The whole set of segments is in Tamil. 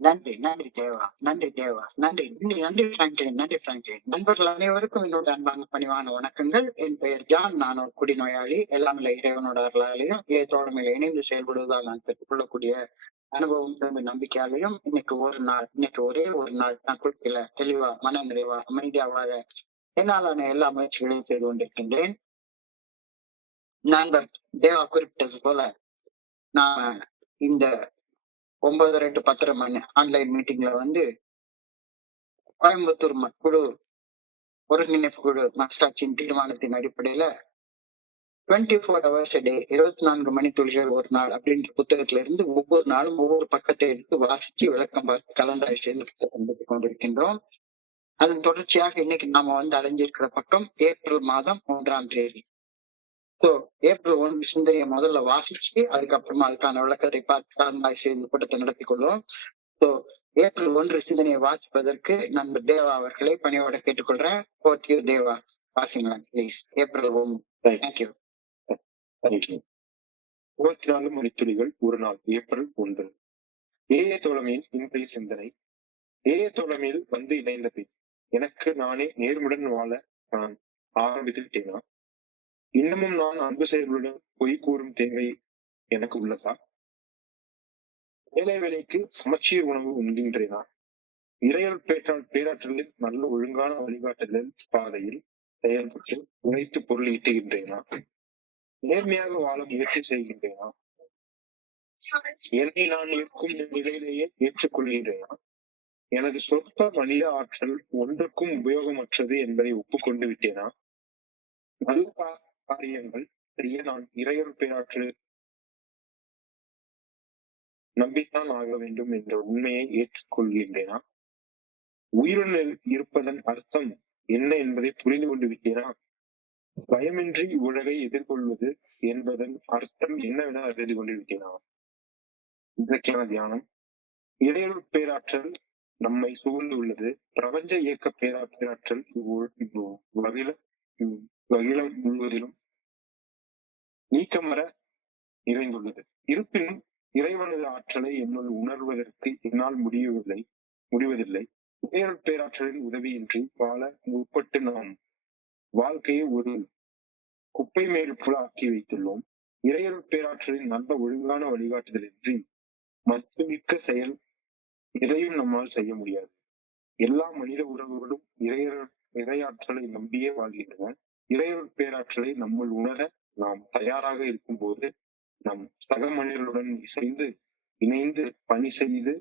நன்றி, நன்றி தேவா, நன்றி தேவா, நன்றி, நன்றி, நன்றி பிராங்க்லின், நன்றி பிராங்க்லின். நண்பர்கள் அனைவருக்கும் என்னோட அன்பான பணிவான வணக்கங்கள். என் பெயர் ஜான். நான் ஒரு குடிநோயாளி. எல்லாமே இறைவனோட அருளாலையும் தோழமையில இணைந்து செயல்படுவதால் நான் பெற்றுக்கொள்ளக்கூடிய அனுபவம் திரும்ப நம்பிக்கையாலையும் இன்னைக்கு ஒரே ஒரு நாள் நான் குடுக்கல தெளிவா மன நிறைவா அமைதியா வாழ என்னாலான எல்லா முயற்சிகளையும் செய்து கொண்டிருக்கின்றேன். நண்பர் தேவா குறிப்பிட்டது போல நான் இந்த 9:30 to 10:30 மணி ஆன்லைன் மீட்டிங்ல கோயம்புத்தூர் குழு ஒருங்கிணைப்பு குழு மனசாட்சியின் தீர்மானத்தின் அடிப்படையில 24 hours a day 24 மணித்துளிகள் ஒரு நாள் அப்படின்ற புத்தகத்துல இருந்து ஒவ்வொரு நாளும் ஒவ்வொரு பக்கத்தை எடுத்து வாசிச்சு விளக்கம் பார்த்து கலந்தாய்வு செய்து புத்தகம் கொண்டிருக்கின்றோம். அதன் தொடர்ச்சியாக இன்னைக்கு நாம அடைஞ்சிருக்கிற பக்கம் ஏப்ரல் மாதம் 1ஆம் தேதி. ஏப்ரல் 1 சிந்தனையை முதல்ல வாசிச்சு அதுக்கப்புறமா அதுக்கான விளக்கத்தை பார்த்து கலந்தாய்வு செய்து கூட்டத்தை நடத்தி கொள்வோம். ஏப்ரல் 1 சிந்தனையை வாசிப்பதற்கு நண்பர் தேவா அவர்களை பணியோட கேட்டுக்கொள்றேன். தேவா வாசிங்களேன் பிளீஸ். ஏப்ரல் 1. தேங்க்யூ. 24 மணித்துளிகள் ஒரு நாள். ஏப்ரல் 1. ஏஏ தோழமையின் இன்றைய சிந்தனை. ஏஏ தோழமையில் இணைந்த பின் எனக்கு நானே நேர்முடன் வாழ நான் ஆரம்பித்து விட்டேனா? இன்னமும் நான் அன்பு செயல்களுடன் பொய் கூறும் தேவை எனக்கு உள்ளதா? வேலைக்கு சமச்சீர் உணவு உண்கின்றேனா? இறையல் பேராற்றலில் நல்ல ஒழுங்கான வழிகாட்டுதல் பாதையில் செயல்பட்டு உழைத்து பொருள் ஈட்டுகின்றேனா? நேர்மையாக வாழ முயற்சி செய்கின்றேனா? என்னை நான் இருக்கும் நிலையிலேயே ஏற்றுக்கொள்கின்றேனா? எனது சொற்ப மனித ஆற்றல் ஒன்றுக்கும் உபயோகமற்றது என்பதை ஒப்புக்கொண்டு விட்டேனா? நல்ல காரியங்கள் செய்ய நான் இறையல் பேராற்றல் நம்பித்தான் ஆக வேண்டும் என்ற உண்மையை ஏற்றுக்கொள்கின்றேனா? உயிருடன் இருப்பதன் அர்த்தம் என்ன என்பதை புரிந்து கொண்டு விட்டேனா? பயமின்றி உலகை எதிர்கொள்வது என்பதன் அர்த்தம் என்னவென அறிந்து கொண்டு விட்டேனா? இன்றைக்கான தியானம். இறையல் பேராற்றல் நம்மை சூழ்ந்து உள்ளது. பிரபஞ்ச இயக்க பேராற்றல் வகிலம் முழுவதிலும் நீக்கமர நிறைந்துள்ளது. இருப்பினும் இறைவனது ஆற்றலை என்னுள் உணர்வதற்கு என்னால் முடிவதில்லை. இறையல் பேராற்றலின் உதவியின்றி வாழ முற்பட்டு நாம் வாழ்க்கையை ஒரு குப்பை மேல் போல ஆக்கி வைத்துள்ளோம். இறையல் பேராற்றலின் நல்ல ஒழுங்கான வழிகாட்டுதல் இன்றி மதிப்புமிக்க செயல் எதையும் நம்மால் செய்ய முடியாது. எல்லா மனித உறவுகளும் இறையாற்றலை நம்பியே வாழ்கின்றன. இறையல் பேராற்றலை நம்முள் உணர நாம் தயாராக இருக்கும் போது நம் சக மனிதர்களுடன் இணைந்து பணி செய்து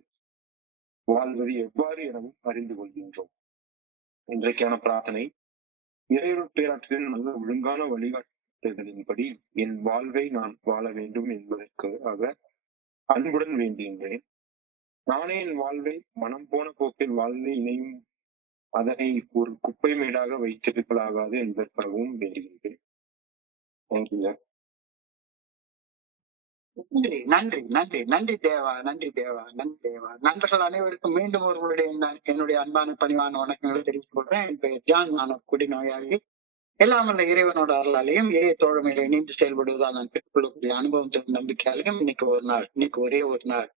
வாழ்வது எவ்வாறு எனவும் அறிந்து கொள்கின்றோம். இன்றைக்கான பிரார்த்தனை. இறையல் பேராற்றலின் நல்ல ஒழுங்கான வழிகாட்டுதலின்படி என் வாழ்வை நான் வாழ வேண்டும் என்பதற்காக அன்புடன் வேண்டுகின்றேன். நானே என் வாழ்வை மனம் போன போக்கில் வாழ்ந்து இணையும் அதனை ஒரு குப்பை மேடாக வைத்திருக்கலாகாது என்பதற்காகவும் வேண்டுகின்றேன். நன்றி, நன்றி, நன்றி தேவா, நன்றி தேவா, நன்றி தேவா. நண்பர்கள் அனைவருக்கும் மீண்டும் ஒருவருடைய என்னுடைய அன்பான பணிவான வணக்கங்களை தெரிவித்துக் கொள்றேன். என் பெயர் ஜான். நான் ஒரு குடிநோயாளி. எல்லாமல்ல இறைவனோட அருளாலையும் தோழமையில இணைந்து செயல்படுவதால் நான் பெற்றுக்கொள்ளக்கூடிய அனுபவத்தின் நம்பிக்கையாலையும் இன்னைக்கு ஒரே ஒரு நாள்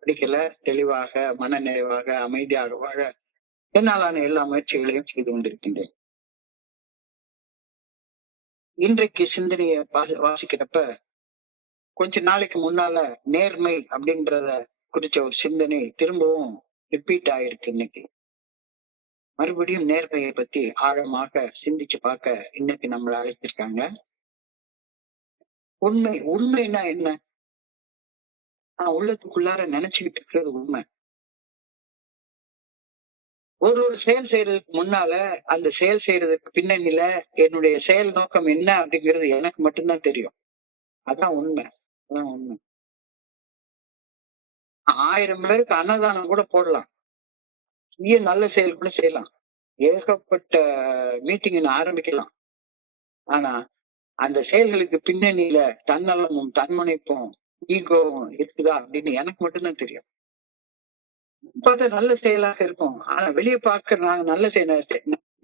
பிடிக்கல தெளிவாக மன நிறைவாக அமைதியாக வாழ என்னாலான எல்லா முயற்சிகளையும் செய்து கொண்டிருக்கின்றேன். இன்றைக்கு சிந்தனையை வாசிக்கிறப்ப கொஞ்ச நாளைக்கு முன்னால நேர்மை அப்படின்றத குறிச்ச ஒரு சிந்தனை திரும்பவும் ரிப்பீட் ஆயிருக்கு. இன்னைக்கு மறுபடியும் நேர்மையை பத்தி ஆழமாக சிந்திச்சு பார்க்க இன்னைக்கு நம்மளை அழைச்சிருக்காங்க. உண்மைன்னா என்ன? உள்ளத்துக்குள்ளார நினைச்சுக்கிட்டு இருக்கிறது உண்மை. ஒரு செயல் செய்யறதுக்கு முன்னால அந்த செயல் செய்யறதுக்கு பின்னணியில என்னுடைய செயல் நோக்கம் என்ன அப்படிங்கிறது எனக்கு மட்டும்தான் தெரியும். அதான் உண்மை. 1000 பேருக்கு அன்னதானம் கூட போடலாம். நல்ல செயல் கூட செய்யலாம். ஏகப்பட்ட மீட்டிங் ஆரம்பிக்கலாம். ஆனா அந்த செயல்களுக்கு பின்னணியில தன்னலமும் தன்முனைப்பும் ஈகோவும் இருக்குதா அப்படின்னு எனக்கு மட்டும்தான் தெரியும். பார்த்தா நல்ல செயலாக இருக்கும். ஆனா வெளியே பார்க்க நாங்க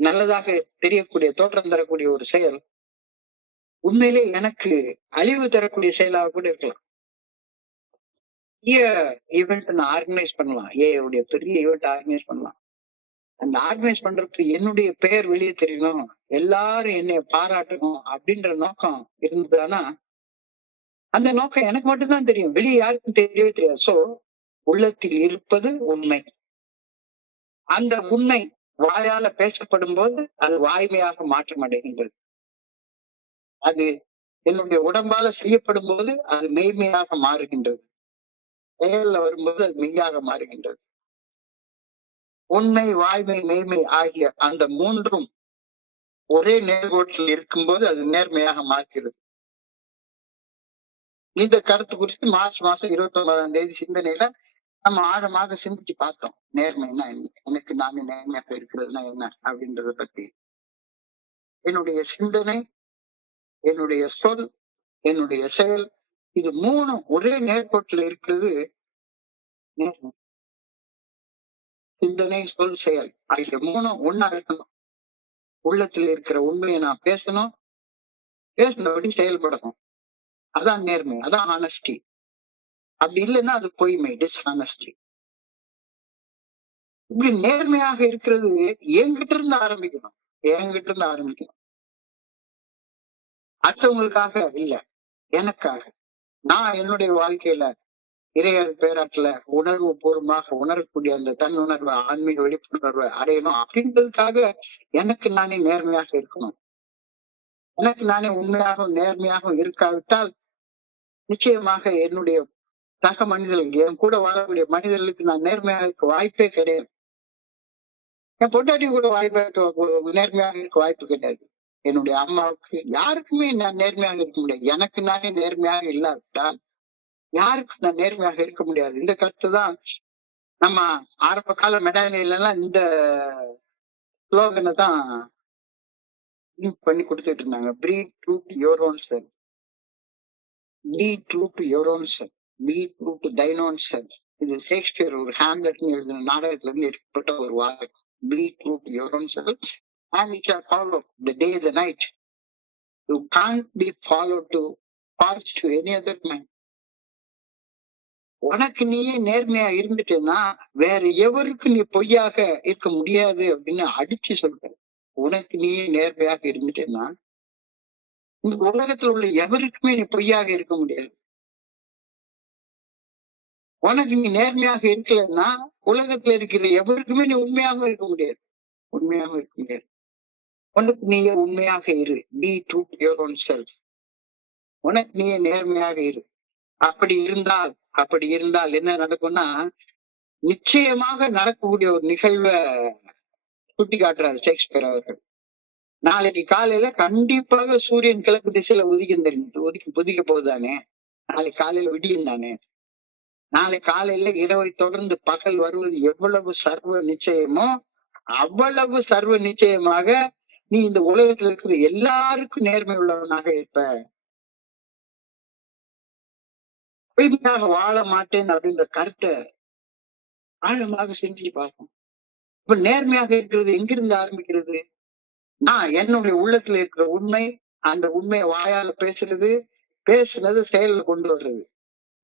நல்லதாக தெரியக்கூடிய தோற்றம் தரக்கூடிய ஒரு செயல் உண்மையிலே எனக்கு அழிவு தரக்கூடிய செயலாக கூட இருக்கலாம். பெரிய ஈவெண்ட் நான் ஆர்கனைஸ் பண்ணலாம். உடைய பெரிய ஈவெண்ட் ஆர்கனைஸ் பண்ணலாம். அந்த ஆர்கனைஸ் பண்றதுக்கு என்னுடைய பெயர் வெளியே தெரியணும், எல்லாரும் என்னைய பாராட்டணும் அப்படின்ற நோக்கம் இருந்ததுன்னா, அந்த நோக்கம் எனக்கு மட்டும்தான் தெரியும். வெளியே யாருக்கும் தெரியவே தெரியாது. சோ உள்ளத்தில் இருப்பது உண்மை. அந்த உண்மை வாயால பேசப்படும் போது அது வாய்மையாக மாற்றம் அடைகின்றது. அது என்னுடைய உடம்பால செய்யப்படும் போது அது மெய்மையாக மாறுகின்றது. செயல்ல வரும்போது அது மெய்யாக மாறுகின்றது. உண்மை, வாய்மை, மெய்மை ஆகிய அந்த மூன்றும் ஒரே நேர்கோட்டில் இருக்கும்போது அது நேர்மையாக மாறுகிறது. இந்த கருத்து குறித்து மார்ச் மாசம் 29ஆம் சிந்தனையில நம்ம ஆழமாக சிந்திச்சு பார்த்தோம். நேர்மைன்னா என்ன, எனக்கு நானே நேர்மையாக இருக்கிறதுனா என்ன அப்படின்றத பத்தி. என்னுடைய சிந்தனை, என்னுடைய சொல், என்னுடைய செயல், இது மூணும் ஒரே நேர்கோட்டில் இருக்கிறது நேர்மை. சிந்தனை, சொல், செயல் ஆகிய மூணும் ஒன்னா இருக்கணும். உள்ளத்துல இருக்கிற உண்மையை நான் பேசணும், பேசினபடி செயல்படணும். அதான் நேர்மை, அதான் ஹானஸ்டி. அப்படி இல்லைன்னா அது பொய்மை, டிஸ்ஹானஸ்டி. இப்படி நேர்மையாக இருக்கிறது என்கிட்ட இருந்து ஆரம்பிக்கணும். என்கிட்ட இருந்து ஆரம்பிக்கணும். அடுத்தவங்களுக்காக இல்ல, எனக்காக. நான் என்னுடைய வாழ்க்கையில இறையர் பேராட்டுல உணர்வு பூர்வமாக உணரக்கூடிய அந்த தன்னுணர்வு, ஆன்மீக விழிப்புணர்வை அடையணும் அப்படின்றதுக்காக எனக்கு நானே நேர்மையாக இருக்கணும். எனக்கு நானே உண்மையாகவும் நேர்மையாகவும் இருக்காவிட்டால் நிச்சயமாக என்னுடைய சக மனிதர்கள், என் கூட வாழக்கூடிய மனிதர்களுக்கு நான் நேர்மையாக இருக்க வாய்ப்பே கிடையாது. என் பொண்டாட்டி கூட நேர்மையாக இருக்க வாய்ப்பு கிடையாது. என்னுடைய அம்மாவுக்கு, யாருக்குமே நான் நேர்மையாக இருக்க முடியாது. எனக்கு நானே நேர்மையாக இல்லாவிட்டால் யாருக்கும் நான் நேர்மையாக இருக்க முடியாது. இந்த கருத்து தான் நம்ம ஆரம்ப கால மெடானியில எல்லாம் இந்த ஸ்லோகனை தான் பண்ணி கொடுத்துட்டு இருந்தாங்க. Be true to your own self, be true to your own self, be true to thine own self. இது ஷேக்ஸ்பியர் ஒரு ஹாம்லெட்னு எழுதின நாடகத்துல இருந்து எடுக்கப்பட்ட ஒரு வார்த்தை. Be true to your own self and it shall follow the day the night. You can't be followed to pass to any other man. உனக்கு நீயே நேர்மையா இருந்துட்டேன்னா வேற எவருக்கு நீ பொய்யாக இருக்க முடியாது அப்படின்னு அடிச்சு சொல்ற. உனக்கு நீயே நேர்மையாக இருந்துட்டேன்னா இந்த உலகத்துல உள்ள எவருக்குமே நீ பொய்யாக இருக்க முடியாது. உனக்கு நீ நேர்மையாக இருக்கலன்னா உலகத்துல இருக்கிற எவருக்குமே நீ உண்மையாக இருக்க முடியாது. உண்மையாக இருக்க முடியாது. உனக்கு நீயே உண்மையாக இரு. Be true to your own self. உனக்கு நீயே நேர்மையாக இரு. அப்படி இருந்தால் என்ன நடக்கும்னா, நிச்சயமாக நடக்கக்கூடிய ஒரு நிகழ்வை சுட்டி காட்டுறாரு ஷேக்ஸ்பியர் அவர்கள். நாளைக்கு காலையில கண்டிப்பாக சூரியன் கிழக்கு திசையில உதிக்க போகுதானே, நாளைக்கு காலையில விடியும் தானே, நாளை காலையில இரவை தொடர்ந்து பகல் வருவது எவ்வளவு சர்வ நிச்சயமோ அவ்வளவு சர்வ நிச்சயமாக நீ இந்த உலகத்துல இருக்கிற எல்லாருக்கும் நேர்மை உள்ளவனாக இருப்ப. பொய்மையாக வாழ மாட்டேன் அப்படின்ற கருத்தை ஆழமாக சிந்திச்சு பார்ப்போம். இப்ப நேர்மையாக இருக்கிறது எங்கிருந்து ஆரம்பிக்கிறது? நான் என்னுடைய உள்ளத்துல இருக்கிற உண்மை, அந்த உண்மையை வாயால பேசுனது செயல்ல கொண்டு வர்றது.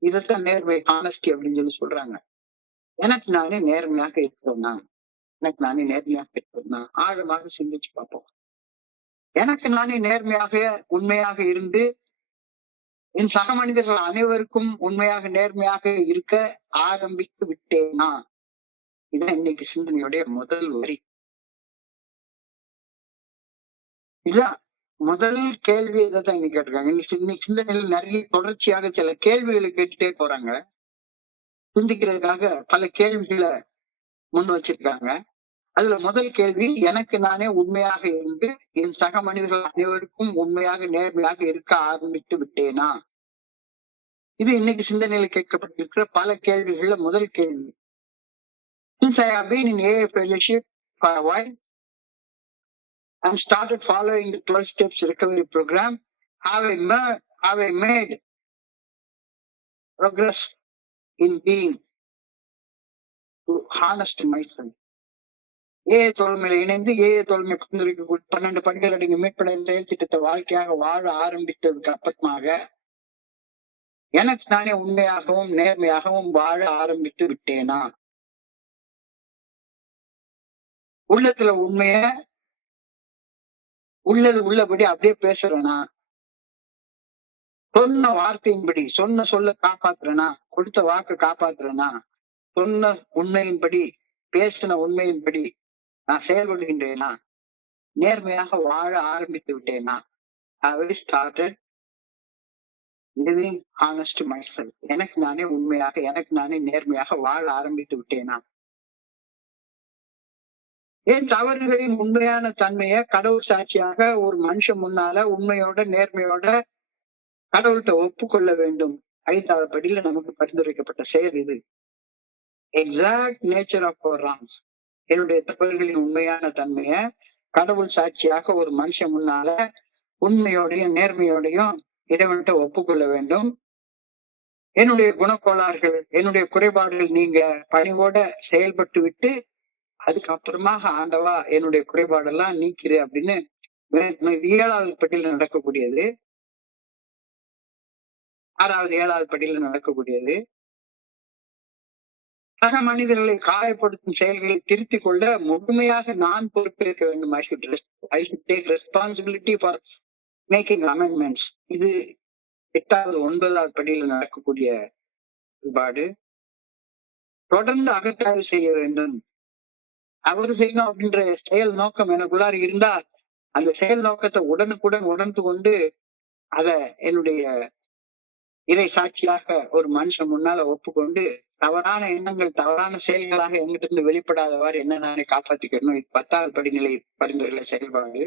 இதைத்தான் நேர்மை, ஹானஸ்டி அப்படின்னு சொல்லி சொல்றாங்க. எனக்கு நானே நேர்மையாக இருக்கிறேன்னா, எனக்கு நானே நேர்மையாக இருக்கிறேன்னா ஆழமாக சிந்திச்சு பார்ப்போம். எனக்கு நானே நேர்மையாக உண்மையாக இருந்து என் சக மனிதர்கள் அனைவருக்கும் உண்மையாக நேர்மையாக இருக்க ஆரம்பித்து விட்டேனா? இதான் இன்னைக்கு சிந்தனையுடைய முதல் வரி. இதான் முதல் கேள்வி. இதான் இன்னைக்கு கேட்டிருக்காங்க. இன்னைக்கு சிந்தனையில் நிறைய தொடர்ச்சியாக சில கேள்விகளை கேட்டுட்டே போறாங்க. சிந்திக்கிறதுக்காக பல கேள்விகளை முன் வச்சிருக்காங்க. அதுல முதல் கேள்வி, எனக்கு நானே உண்மையாக இருந்து என் சக மனிதர்கள் அனைவருக்கும் உண்மையாக நேர்மையாக இருக்க ஆரம்பித்து விட்டேனா? இது இன்னைக்கு சிந்தனையில கேட்கப்பட்டிருக்கிற பல கேள்விகள்ல முதல் கேள்வி. Since I have been in AA fellowship for a while and started following the 12 steps recovery program, have I made progress in being honest to myself? ஏஏ தோல்மையில இணைந்து ஏஏ தோல்மை 12 படிகள் அடங்கிய மீட்படை செயல் திட்டத்தை வாழ்க்கையாக வாழ ஆரம்பித்ததுக்கு அப்புறமாக எனக்கு நானே உண்மையாகவும் நேர்மையாகவும் வாழ ஆரம்பித்து விட்டேனா? உள்ளத்துல உண்மைய உள்ளது உள்ளபடி அப்படியே பேசுறேனா? சொன்ன வார்த்தையின்படி சொன்ன சொல்ல காப்பாத்துறேனா? கொடுத்த வாக்கு காப்பாத்துறேனா? சொன்ன உண்மையின்படி பேசின உண்மையின்படி நான் செயல்படுகின்றேனா? நேர்மையாக வாழ ஆரம்பித்து விட்டேனா? Have I started living honest to myself? எனக்கு நானே உண்மையாக எனக்கு நானே நேர்மையாக வாழ ஆரம்பித்து விட்டேனா? என் தவறுகளின் உண்மையான தன்மையை கடவுள் சாட்சியாக ஒரு மனுஷன் முன்னால உண்மையோட நேர்மையோட கடவுள்கிட்ட ஒப்புக்கொள்ள வேண்டும். 5வது படியில நமக்கு பரிந்துரைக்கப்பட்ட செயல் இது. Exact nature of our wrongs. என்னுடைய தவறுகளின் உண்மையான தன்மைய கடவுள் சாட்சியாக ஒரு மனுஷன் முன்னால உண்மையோடையும் நேர்மையோடையும் இறைவன்கிட்ட ஒப்புக்கொள்ள வேண்டும். என்னுடைய குணக்கோளாறுகள் என்னுடைய குறைபாடுகள் நீங்க பணிவோட செயல்பட்டு விட்டு அதுக்கப்புறமாக ஆண்டவா என்னுடைய குறைபாடெல்லாம் நீக்கிரு அப்படின்னு 7வது படியில நடக்கக்கூடியது. 6வது 7வது படியில நடக்கக்கூடியது. சக மனிதர்களை காயப்படுத்தும் செயல்களை திருத்திக் கொள்ள முழுமையாக நான் பொறுப்பேற்க வேண்டும். I should take responsibility for making amendments. இது 8வது 9வது படியில நடக்கக்கூடிய செயல்பாடு. தொடர்ந்து அகத்தாய்வு செய்ய வேண்டும். அவரு செய்யணும் அப்படின்ற செயல் நோக்கம் எனக்குள்ளார இருந்தா அந்த செயல் நோக்கத்தை உடனுக்குடன் உணர்ந்து கொண்டு அத என்னுடைய இறை சாட்சியாக ஒரு மனுஷன் முன்னால ஒப்புக்கொண்டு தவறான எண்ணங்கள் தவறான செயல்களாக எங்கிட்ட இருந்து வெளிப்படாதவாறு என்ன நானே காப்பாத்திக்கணும். இது 10வது படிநிலை பரிந்துரைகளை செயல்பாடு.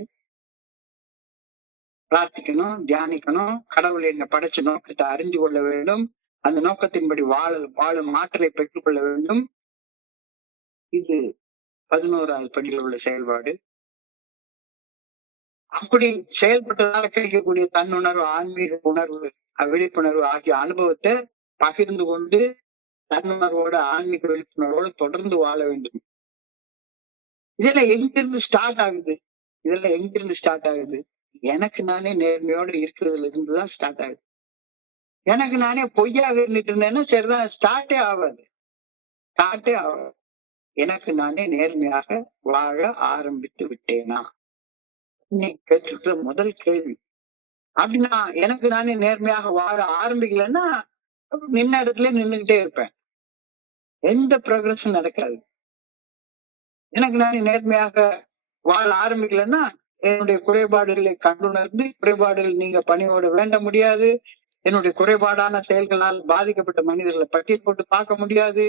பிரார்த்திக்கணும், தியானிக்கணும், கடவுள் என்ன படைச்ச நோக்கத்தை அறிந்து கொள்ள வேண்டும், அந்த நோக்கத்தின்படி வாழும் ஆற்றலை பெற்றுக்கொள்ள வேண்டும். இது 11வது படியில் உள்ள செயல்பாடு. அப்படி செயல்பட்டதால கிடைக்கக்கூடிய தன்னுணர்வு, ஆன்மீக உணர்வு, விழிப்புணர்வு ஆகிய அனுபவத்தை பகிர்ந்து கொண்டு தன்னுணர்வோட ஆன்மீக விழிப்புணர்வோட தொடர்ந்து வாழ வேண்டும். இதெல்லாம் எங்கிருந்து ஸ்டார்ட் ஆகுது? இதெல்லாம் எங்கிருந்து ஸ்டார்ட் ஆகுது? எனக்கு நானே நேர்மையோட இருக்கிறதுல இருந்துதான் ஸ்டார்ட் ஆகுது. எனக்கு நானே பொய்யாக இருந்துட்டு இருந்தேன்னா சரிதான், ஸ்டார்ட்டே ஆகாது. எனக்கு நானே நேர்மையாக வாழ ஆரம்பித்து விட்டேனா? இன்னைக்கு கேட்டிருக்கிற முதல் கேள்வி. அப்படின்னா எனக்கு நானே நேர்மையாக வாழ ஆரம்பிக்கலன்னா நின்ன இடத்துல நின்னுகிட்டே இருப்பேன். எந்த ப்ரோக்ரஸும் நடக்காது. எனக்கு நானே நேர்மையாக வாழ ஆரம்பிக்கலன்னா என்னுடைய குறைபாடுகளை கண்டுணர்ந்து குறைபாடுகள் நீங்க பணியோட வேண்ட முடியாது. என்னுடைய குறைபாடான செயல்களால் பாதிக்கப்பட்ட மனிதர்களை பட்டியல் போட்டு பார்க்க முடியாது.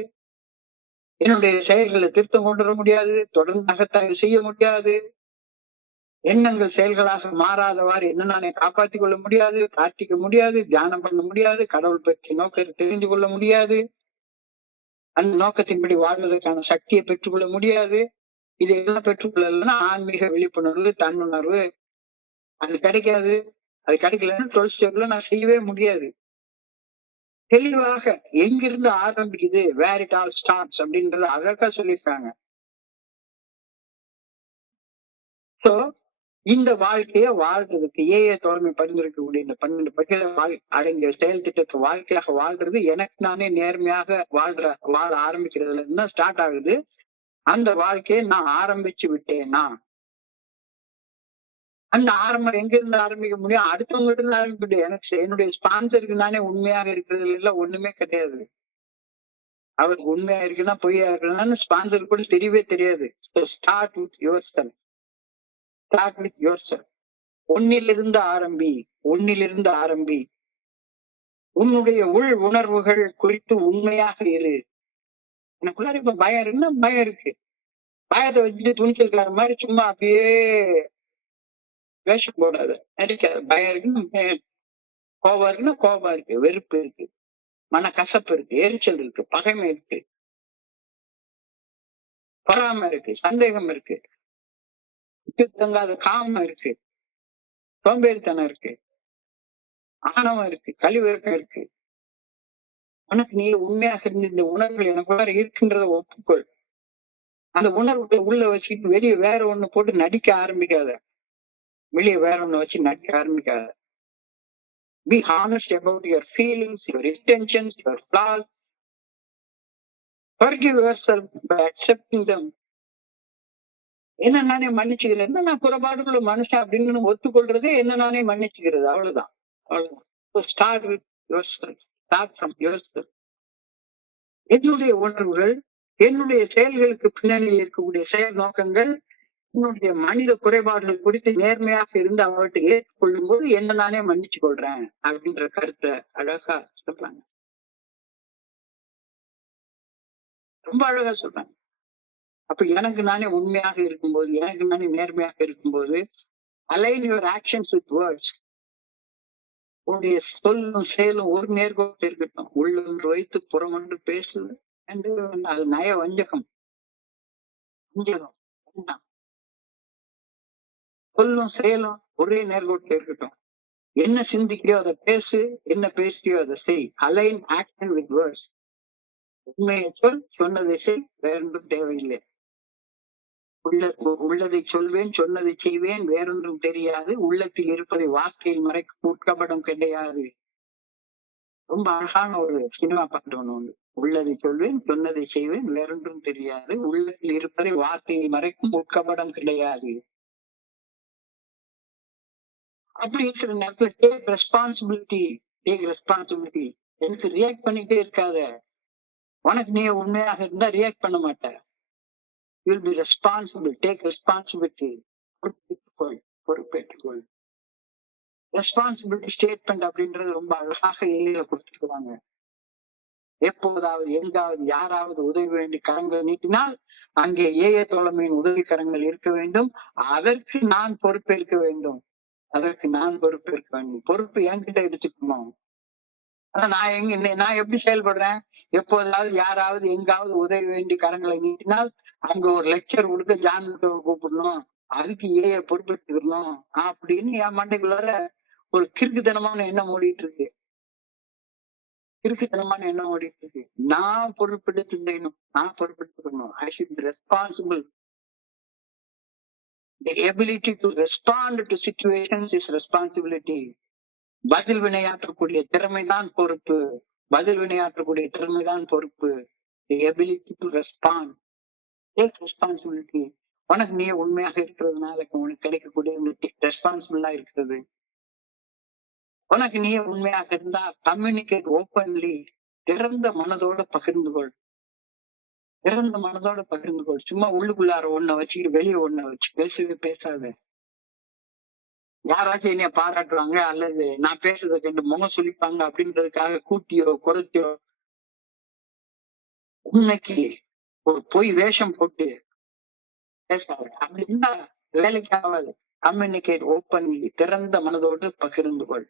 என்னுடைய செயல்களை திருத்தம் கொண்டு வர முடியாது. தொடர்ந்து அகத்தாய்வு செய்ய முடியாது. எண்ணங்கள் செயல்களாக மாறாதவாறு என்ன நானே காப்பாற்றிக் கொள்ள முடியாது. பிரார்த்திக்க முடியாது. தியானம் பண்ண முடியாது. கடவுள் பற்றி நோக்கத்தை தெரிந்து கொள்ள முடியாது. அந்த நோக்கத்தின்படி வாழ்வதற்கான சக்தியை பெற்றுக்கொள்ள முடியாது. இதையெல்லாம் பெற்றுக்கொள்ளலன்னா ஆன்மீக விழிப்புணர்வு, தன்னுணர்வு அது கிடைக்காது. அது கிடைக்கலன்னா 12 ஸ்டெப்ல நான் செய்யவே முடியாது. தெளிவாக எங்கிருந்து ஆரம்பிக்குது, வேர் இட் ஆல் ஸ்டார்ட்ஸ் அப்படின்றத அழகா சொல்லியிருக்காங்க. சோ இந்த வாழ்க்கைய வாழ்றதுக்கு தோழமை பரிந்துரைக்கக்கூடிய இந்த 12 படிகள் அடங்கிய செயல் திட்டத்தை வாழ்க்கையாக வாழ்றது எனக்கு நானே நேர்மையாக வாழ ஆரம்பிக்கிறதுல இருந்து தான் ஸ்டார்ட் ஆகுது. அந்த வாழ்க்கையை நான் ஆரம்பிச்சு விட்டேனா? அந்த ஆரம்பம் எங்க இருந்து ஆரம்பிக்க முடியும்? அடுத்தவங்ககிட்ட இருந்து ஆரம்பிக்க முடியும். எனக்கு என்னுடைய ஸ்பான்சருக்கு நானே உண்மையாக இருக்கிறதுல எல்லாம் ஒண்ணுமே கிடையாது. அவருக்கு உண்மையா இருக்குன்னா பொய்யா இருக்குன்னா ஸ்பான்சர் கூட தெரியவே தெரியாது. Start with yourself. Start with yourself. ஒன்னிலிருந்து ஆரம்பி. உன்னுடைய உள் உணர்வுகள் குறித்து உண்மையாக இரு. எனக்குள்ளார இப்ப பயம் இருக்குன்னா பயம் இருக்கு. பயத்தை வச்சுட்டு துணிச்சல்கார மாதிரி சும்மா அப்படியே வேஷம் போடாது, நடிக்காது. பயம் இருக்குன்னா கோபம் இருக்குன்னா கோபம் இருக்கு, வெறுப்பு இருக்கு, மனக்கசப்பு இருக்கு, எரிச்சல் இருக்கு, பகைமை இருக்கு, பொறாமை இருக்கு, சந்தேகம் இருக்கு, தங்காத காமம் இருக்கு, சோம்பேறித்தனம் இருக்கு, ஆணவம் இருக்கு, கழிவிறக்கம் இருக்கு. உனக்கு நீ உண்மையாக இருந்து இந்த உணர்வுகள் எனக்குள்ளார இருக்கின்றத ஒப்புக்கொள். அந்த உணர்வுகளை உள்ள வச்சுக்கிட்டு வெளியே வேற ஒண்ணு போட்டு நடிக்க ஆரம்பிக்காத. வெளியே வேற ஒண்ணு வச்சு நடிக்க ஆரம்பிக்காத. Be honest about your feelings, your intentions, your flaws. Forgive yourself by accepting them. என்ன நானே மன்னிச்சுக்கிறேன், என்ன நான் குறைபாடுள்ள மனுஷன் அப்படின்னு ஒத்துக்கொள்றது, என்ன நானே மன்னிச்சுக்கிறது, அவ்வளவுதான். அவ்வளவுதான். Start with yourself. Start from yourself. என்னுடைய உணர்வுகள், என்னுடைய செயல்களுக்கு பின்னணியில் இருக்கக்கூடிய செயல் நோக்கங்கள், என்னுடைய மனித குறைபாடுகள் குறித்து நேர்மையாக இருந்து அவர்கிட்ட ஏற்றுக்கொள்ளும் போது என்ன நானே மன்னிச்சு கொள்றேன் அப்படின்ற கருத்தை அழகா சொல்றாங்க. ரொம்ப அழகா சொல்றாங்க. அப்ப எனக்கு நானே உண்மையாக இருக்கும்போது, எனக்கு நானே நேர்மையாக இருக்கும்போது, align your actions with words. உன்னுடைய சொல்லும் செயலும் ஒரு நேர்கோட்டு இருக்கட்டும். உள்ளொன்று வைத்து புறமொன்று பேசுது என்று அது நய வஞ்சகம். வஞ்சகம் வேண்டாம். சொல்லும் செயலும் ஒரே நேர்கோட்டு இருக்கட்டும். என்ன சிந்திக்கிறியோ அதை பேசு, என்ன பேசுறியோ அதை செய். Align action with words. உண்மையை சொல், சொன்னதை செய், வேறொன்றும் தேவையில்லை. உள்ளதை சொல்வேன், சொன்னதை செய்வேன், வேறொன்றும் தெரியாது. உள்ளத்தில் இருப்பதை வார்த்தையில் மறைக்கும் உட்கபடம் கிடையாது. ரொம்ப அழகான ஒரு சினிமா பாட்டு ஒண்ணு உண்டு. உள்ளதை சொல்வேன், சொன்னதை செய்வேன், வேறொன்றும் தெரியாது. உள்ளத்தில் இருப்பதை வார்த்தையில் மறைக்கும் உட்கபடம் கிடையாது. அப்படி இருக்கிற நேரத்துல டேக் ரெஸ்பான்சிபிலிட்டி. Take responsibility. எனக்கு ரியாக்ட் பண்ணிட்டே இருக்காத. உனக்கு நீ உண்மையாக இருந்தா ரியாக்ட் பண்ண மாட்ட. You will be responsible. Take responsibility. பொறுப்பேற்றுக்கொள். ரெஸ்பான்சிபிலிட்டி ஸ்டேட்மெண்ட் அப்படின்றது ரொம்ப அழகாக ஏரியில கொடுத்துருக்காங்க. எப்போதாவது எங்காவது யாராவது உதவி வேண்டி கரங்கள் நீட்டினால் அங்கே தோழமையின் உதவி கரங்கள் இருக்க வேண்டும். அதற்கு நான் பொறுப்பேற்க வேண்டும். அதற்கு நான் பொறுப்பேற்க வேண்டும். பொறுப்பு என்கிட்ட எடுத்துக்கணும். ஆனா நான் எப்படி செயல்படுறேன்? எப்போதாவது யாராவது எங்காவது உதவி வேண்டி கரங்களை நீட்டினால் அங்க ஒரு லெக்சர் கொடுக்க ஜான் கூப்பிடணும், அதுக்கு பொறுப்பெடுத்துக்கணும் அப்படின்னு என் மண்டைக்குள்ளார ஒரு கிறுக்குத்தனமான எண்ணம் ஓடிட்டு இருக்கு. கிறுக்குத்தனமான எண்ணம் ஓடிட்டு இருக்கு. நான் பொறுப்பெடுத்து செய்யணும், நான் பொறுப்பெடுத்துக்கணும். I should be responsible. The ability to respond to situations is responsibility. பதில் வினையாற்றக்கூடிய திறமைதான் பொறுப்பு. பதில் வினையாற்றக்கூடிய திறமைதான் பொறுப்பு. The ability to respond. Take responsibility. உனக்கு நீ உண்மையாக இருக்கிறதுனால உனக்கு கிடைக்கக்கூடிய ரெஸ்பான்சிபிளா இருக்கிறது. உனக்கு நீ உண்மையாக இருந்தா கம்யூனிகேட் ஓப்பன்லி. திறந்த மனதோட பகிர்ந்து கொள். திறந்த மனதோட பகிர்ந்து கொள். சும்மா உள்ளுக்குள்ளார ஒன்ன வச்சுக்கிட்டு வெளியே ஒன்ன வச்சு பேசவே பேசாத. யாராச்சும் என்னைய பாராட்டுவாங்க அல்லது நான் பேசுறதை கண்டு முகம் சொல்லிப்பாங்க அப்படின்றதுக்காக கூட்டியோ குறைத்தியோ உண்மைக்கு ஒரு பொய் வேஷம் போட்டு பேசாது. அப்படி இருந்தா வேலைக்கு ஆகாது. Communicate openly. திறந்த மனதோடு பகிர்ந்து கொள்.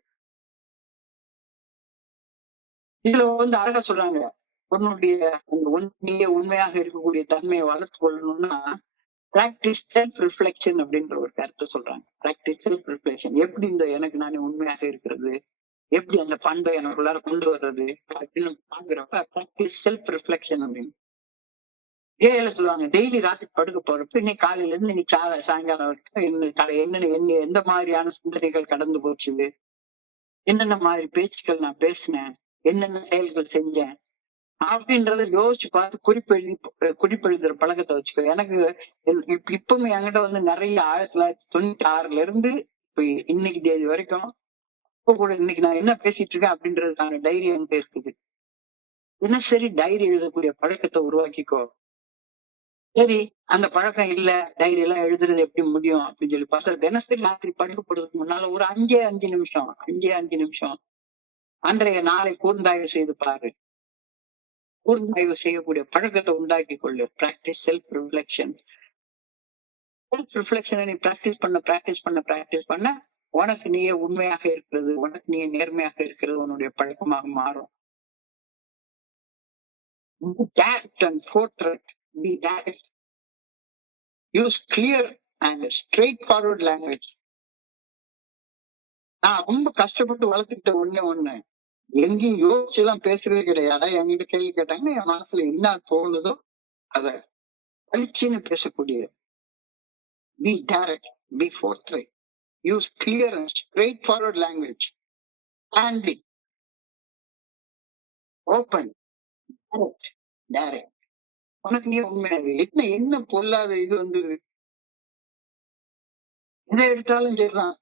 இதுல அழகா சொல்றாங்க, உன்னுடைய நீங்க உண்மையாக இருக்கக்கூடிய தன்மையை வளர்த்து கொள்ளணும்னா பிராக்டிஸ் செல்ஃப் ரிஃப்ளெக்ஷன் அப்படின்ற ஒரு கருத்தை சொல்றாங்க. Practice self reflection. எப்படி இந்த எனக்கு நானே உண்மையாக இருக்கிறது, எப்படி அந்த பண்பை எனக்குள்ளார கொண்டு வர்றது அப்படின்னு பாக்குறப்ப பிராக்டிஸ் செல்ஃப் ரிஃப்ளெக்ஷன் அப்படின்னு சொல்லுவாங்க. டெய்லி ராத்திரி படுக்க போறப்ப இன்னைக்கு காலையில இருந்து இன்னைக்கு சாயங்காலம் வரைக்கும் என்ன எந்த மாதிரியான சிந்தனைகள் கடந்து போச்சு, என்னென்ன மாதிரி பேச்சுக்கள் நான் பேசினேன், என்னென்ன செயல்கள் செஞ்சேன் அப்படின்றத யோசிச்சு பார்த்து குறிப்பெழுதுற பழக்கத்தை வச்சுக்கோ. எனக்கு இப்பவுமே என்கிட்ட நிறைய 1996 இருந்து இப்ப இன்னைக்கு தேதி வரைக்கும் இப்ப கூட இன்னைக்கு நான் என்ன பேசிட்டு இருக்கேன் அப்படின்றதுக்கான டைரி என்கிட்ட இருக்குது. தினசரி டைரி எழுதக்கூடிய பழக்கத்தை உருவாக்கிக்கோ. சரி, அந்த பழக்கம் இல்ல, டைரி எல்லாம் எழுதுறது எப்படி முடியும் அப்படின்னு சொல்லி பார்த்தா தினசரி ராத்திரி படுக்க போறதுக்கு முன்னால ஒரு 5 நிமிஷம் அன்றைய நாளை கூர்ந்தாய்வு செய்து பாரு. கூர்ந்தாய்வு செய்யக்கூடிய பழக்கத்தை உண்டாக்கி கொள்ளு. Practice self reflection. செல்ஃப் ரிஃப்ளெக்ஷனை நீ பிராக்டிஸ் பண்ண உனக்கு நீயே உண்மையாக இருக்கிறது, உனக்கு நீயே நேர்மையாக இருக்கிறது உன்னுடைய பழக்கமாக மாறும். Be direct. Use clear and straightforward language. நான் ரொம்ப கஷ்டப்பட்டு வளர்த்துக்கிட்ட ஒண்ணு எங்கேயும் யோசிச்சு எல்லாம் பேசுறதே கிடையாது. என்கிட்ட கேள்வி கேட்டாங்கன்னா என் மனசுல என்ன தோணுதோ அத பளிச்சுன்னு பேசக்கூடிய. Be direct, be forthright. Use clear and straightforward language. Standing, open, direct, direct. உனக்கு நீ உண்மையாவே என்ன என்ன பொல்லாத இது வந்துருது. எதை எடுத்தாலும் சரிதான்.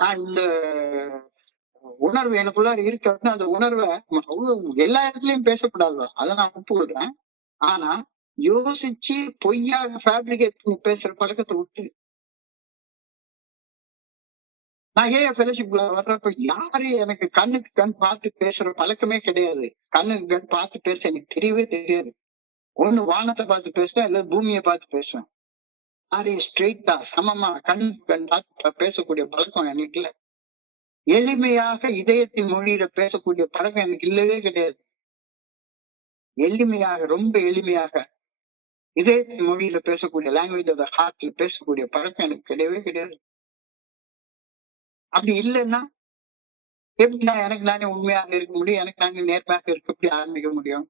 நான் இந்த உணர்வு எனக்குள்ளார இருக்கு அப்படின்னா அந்த உணர்வை எல்லா இடத்துலயும் பேசக்கூடாது, அதை நான் ஒப்புக்கொள்றேன். ஆனா யோசிச்சு பொய்யாக ஃபேப்ரிகேட் பண்ணி பேசுற பழக்கத்தை விட்டு, நான் ஏன் ஃபெலோஷிப்ல வர்றப்ப யாரு எனக்கு கண்ணுக்கு கண் பார்த்து பேசுற பழக்கமே கிடையாது. கண்ணுக்கு கண் பார்த்து பேச எனக்கு தெரியவே தெரியாது. ஒண்ணு வானத்தை பார்த்து பேசுவேன், இல்ல பூமியை பார்த்து பேசுவேன். யாரையும் ஸ்ட்ரெயிட்டா சமமா கண்ணுக்கு கண் பார்த்து பேசக்கூடிய பழக்கம் எனக்கு இல்ல. எளிமையாக இதயத்தின் மொழியில பேசக்கூடிய பழக்கம் எனக்கு இல்லவே கிடையாது. எளிமையாக, ரொம்ப எளிமையாக இதயத்தின் மொழியில பேசக்கூடிய லாங்குவேஜ் ஆஃப் த ஹார்ட்ல பேசக்கூடிய பழக்கம் எனக்கு கிடையவே கிடையாது. அப்படி இல்லைன்னா எப்படி நான் எனக்கு நானே உண்மையாக இருக்க முடியும், எனக்கு நானே நேர்மையாக இருக்க எப்படி ஆரம்பிக்க முடியும்?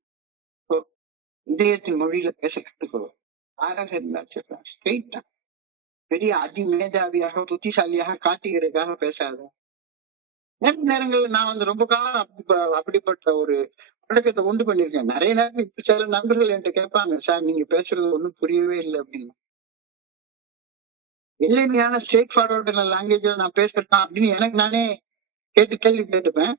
இதயத்தின் மொழியில பேச கற்றுக்கொள்வோம். யாராக இருந்தாலும் சரி, ஸ்ட்ரெயிட்டா பெரிய அதிமேதாவியாக புத்திசாலியாக காட்டுகிறதுக்காக பேசாத. நேரங்கள்ல நான் வந்து ரொம்ப காலம் அப்படிப்பட்ட ஒரு பழக்கத்தை உண்டு பண்ணிருக்கேன். நிறைய நேரத்தில் இப்ப சில நண்பர்கள் என்கிட்ட கேட்பாங்க, சார் நீங்க பேசுறது ஒண்ணும் புரியவே இல்லை அப்படின்னு. எளிமையான ஸ்ட்ரெயிட் ஃபார்வர்டான லாங்குவேஜ்ல நான் பேசுறேன் அப்படின்னு எனக்கு நானே கேள்வி கேட்டுப்பேன்.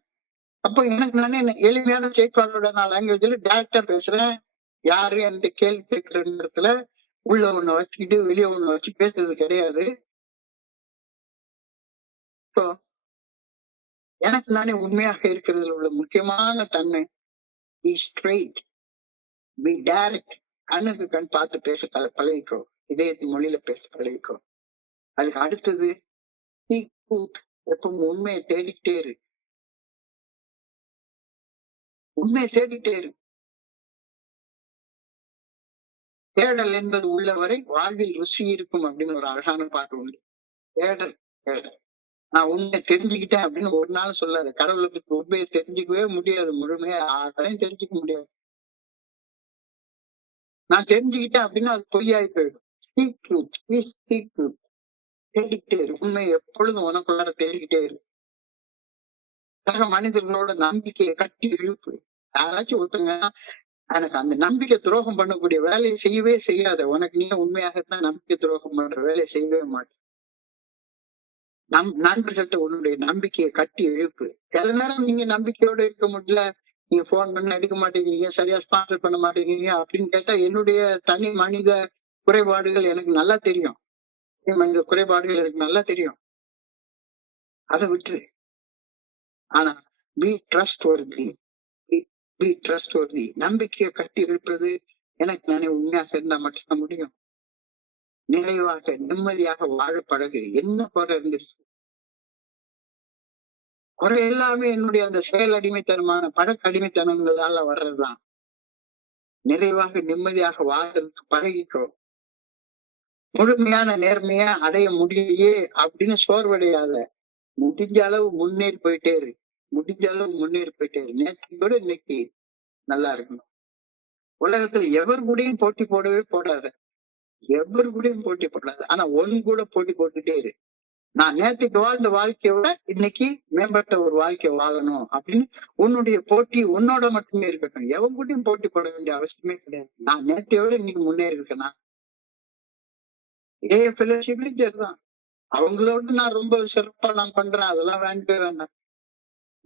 அப்போ எனக்கு நானே எளிமையான ஸ்ட்ரெயிட் ஃபார்வர்டான லாங்குவேஜ்ல டைரக்டா பேசுறேன். யாரு என்கிட்ட கேள்வி கேட்கிற இடத்துல உள்ள ஒண்ணு வச்சுக்கிட்டு வெளியே ஒண்ணு வச்சு பேசுறது கிடையாது. இப்போ எனக்கு நானே உண்மையாக இருக்கிறதுல உள்ள முக்கியமான தன்மை, பி ஸ்ட்ரெயிட், பி டைரக்ட். கண்ணுக்கு கண் பார்த்து பேச பழகிக்கோ, இதயத்தின் மொழியில பேச பழகிக்கோ. அதுக்கு அடுத்தது எப்பவும் உண்மையை தேடிக்கிட்டே இரு, உண்மையை தேடிக்கிட்டே இரு. தேடல் என்பது உள்ளவரை வாழ்வில் ருசி இருக்கும் அப்படின்னு ஒரு அழகான பாட்டு உண்டு. தேடல் தேடல். நான் உண்மையை தெரிஞ்சுக்கிட்டேன் அப்படின்னு ஒரு நாள் சொல்லாது. கடவுளுக்கு உண்மையை தெரிஞ்சுக்கவே முடியாது, முழுமையா யாராலையும் தெரிஞ்சுக்க முடியாது. நான் தெரிஞ்சுக்கிட்டேன் அப்படின்னா அது பொய்யாய் போயிடும். Speak truth, speak truth. தேடிக்கிட்டே இரு, உண்மை எப்பொழுதும் உனக்குள்ளார தேடிக்கிட்டே இரு. சக மனிதர்களோட நம்பிக்கையை கட்டி இழுப்பு. யாராச்சும் ஒருத்தங்க எனக்கு அந்த நம்பிக்கை துரோகம் பண்ணக்கூடிய வேலையை செய்யவே செய்யாத. உனக்கு நீ உண்மையாகத்தான் நம்பிக்கை துரோகம் பண்ற வேலையை செய்யவே மாட்டேன். நண்பர்கள்ட்ட உன்னுடைய நம்பிக்கையை கட்டி எழுப்பு. சில நேரம் நீங்க நம்பிக்கையோட இருக்க முடியல, நீங்க போன் பண்ண எடுக்க மாட்டேங்கிறீங்க, சரியா ஸ்பான்சர் பண்ண மாட்டேங்கிறீங்க அப்படின்னு கேட்டா என்னுடைய தனி மனித குறைபாடுகள் எனக்கு நல்லா தெரியும். மனித குறைபாடுகள் எனக்கு நல்லா தெரியும். அதை விட்டுரு. ஆனா be trustworthy, be trustworthy. நம்பிக்கையை கட்டி எழுப்புறது எனக்கு நானே உண்மையாக இருந்தா மட்டும்தான் முடியும். நிறைவாக நிம்மதியாக வாழ பழகு. என்ன குறை இருந்துச்சு? குறை எல்லாமே என்னுடைய அந்த செயல் அடிமைத்தனமான பழக்க அடிமைத்தனங்களால வர்றதுதான். நிறைவாக நிம்மதியாக வாழ்றதுக்கு பழகிக்கோ. முழுமையான நேர்மையா அடைய முடியலையே அப்படின்னு சோர்வடையாத. முடிஞ்ச அளவு முன்னேறி போயிட்டே இரு, முடிஞ்ச அளவு முன்னேறி போயிட்டே இரு. நேற்று கூட இன்னைக்கு நல்லா இருக்கணும். உலகத்துல எவர் கூடயும் போட்டி போடவே போடாத, எவர் கூடயும் போட்டி போடாத. ஆனா ஒன்னு கூட போட்டி போட்டுட்டே இரு. நான் நேற்றுக்கு வாழ்ந்த வாழ்க்கையை விட இன்னைக்கு மேம்பட்ட ஒரு வாழ்க்கையை வாழணும் அப்படின்னு உன்னுடைய போட்டி உன்னோட மட்டுமே இருக்கட்டும். எவன் கூடயும் போட்டி போட வேண்டிய அவசியமே கிடையாது. நான் நேற்றைய விட இன்னைக்கு முன்னேறி இருக்கேன்னா இதே ஃபெலோஷிப்லயும் சரிதான். அவங்களோட நான் ரொம்ப சிறப்பா நான் பண்றேன், அதெல்லாம் வேண்டவே வேண்டாம்.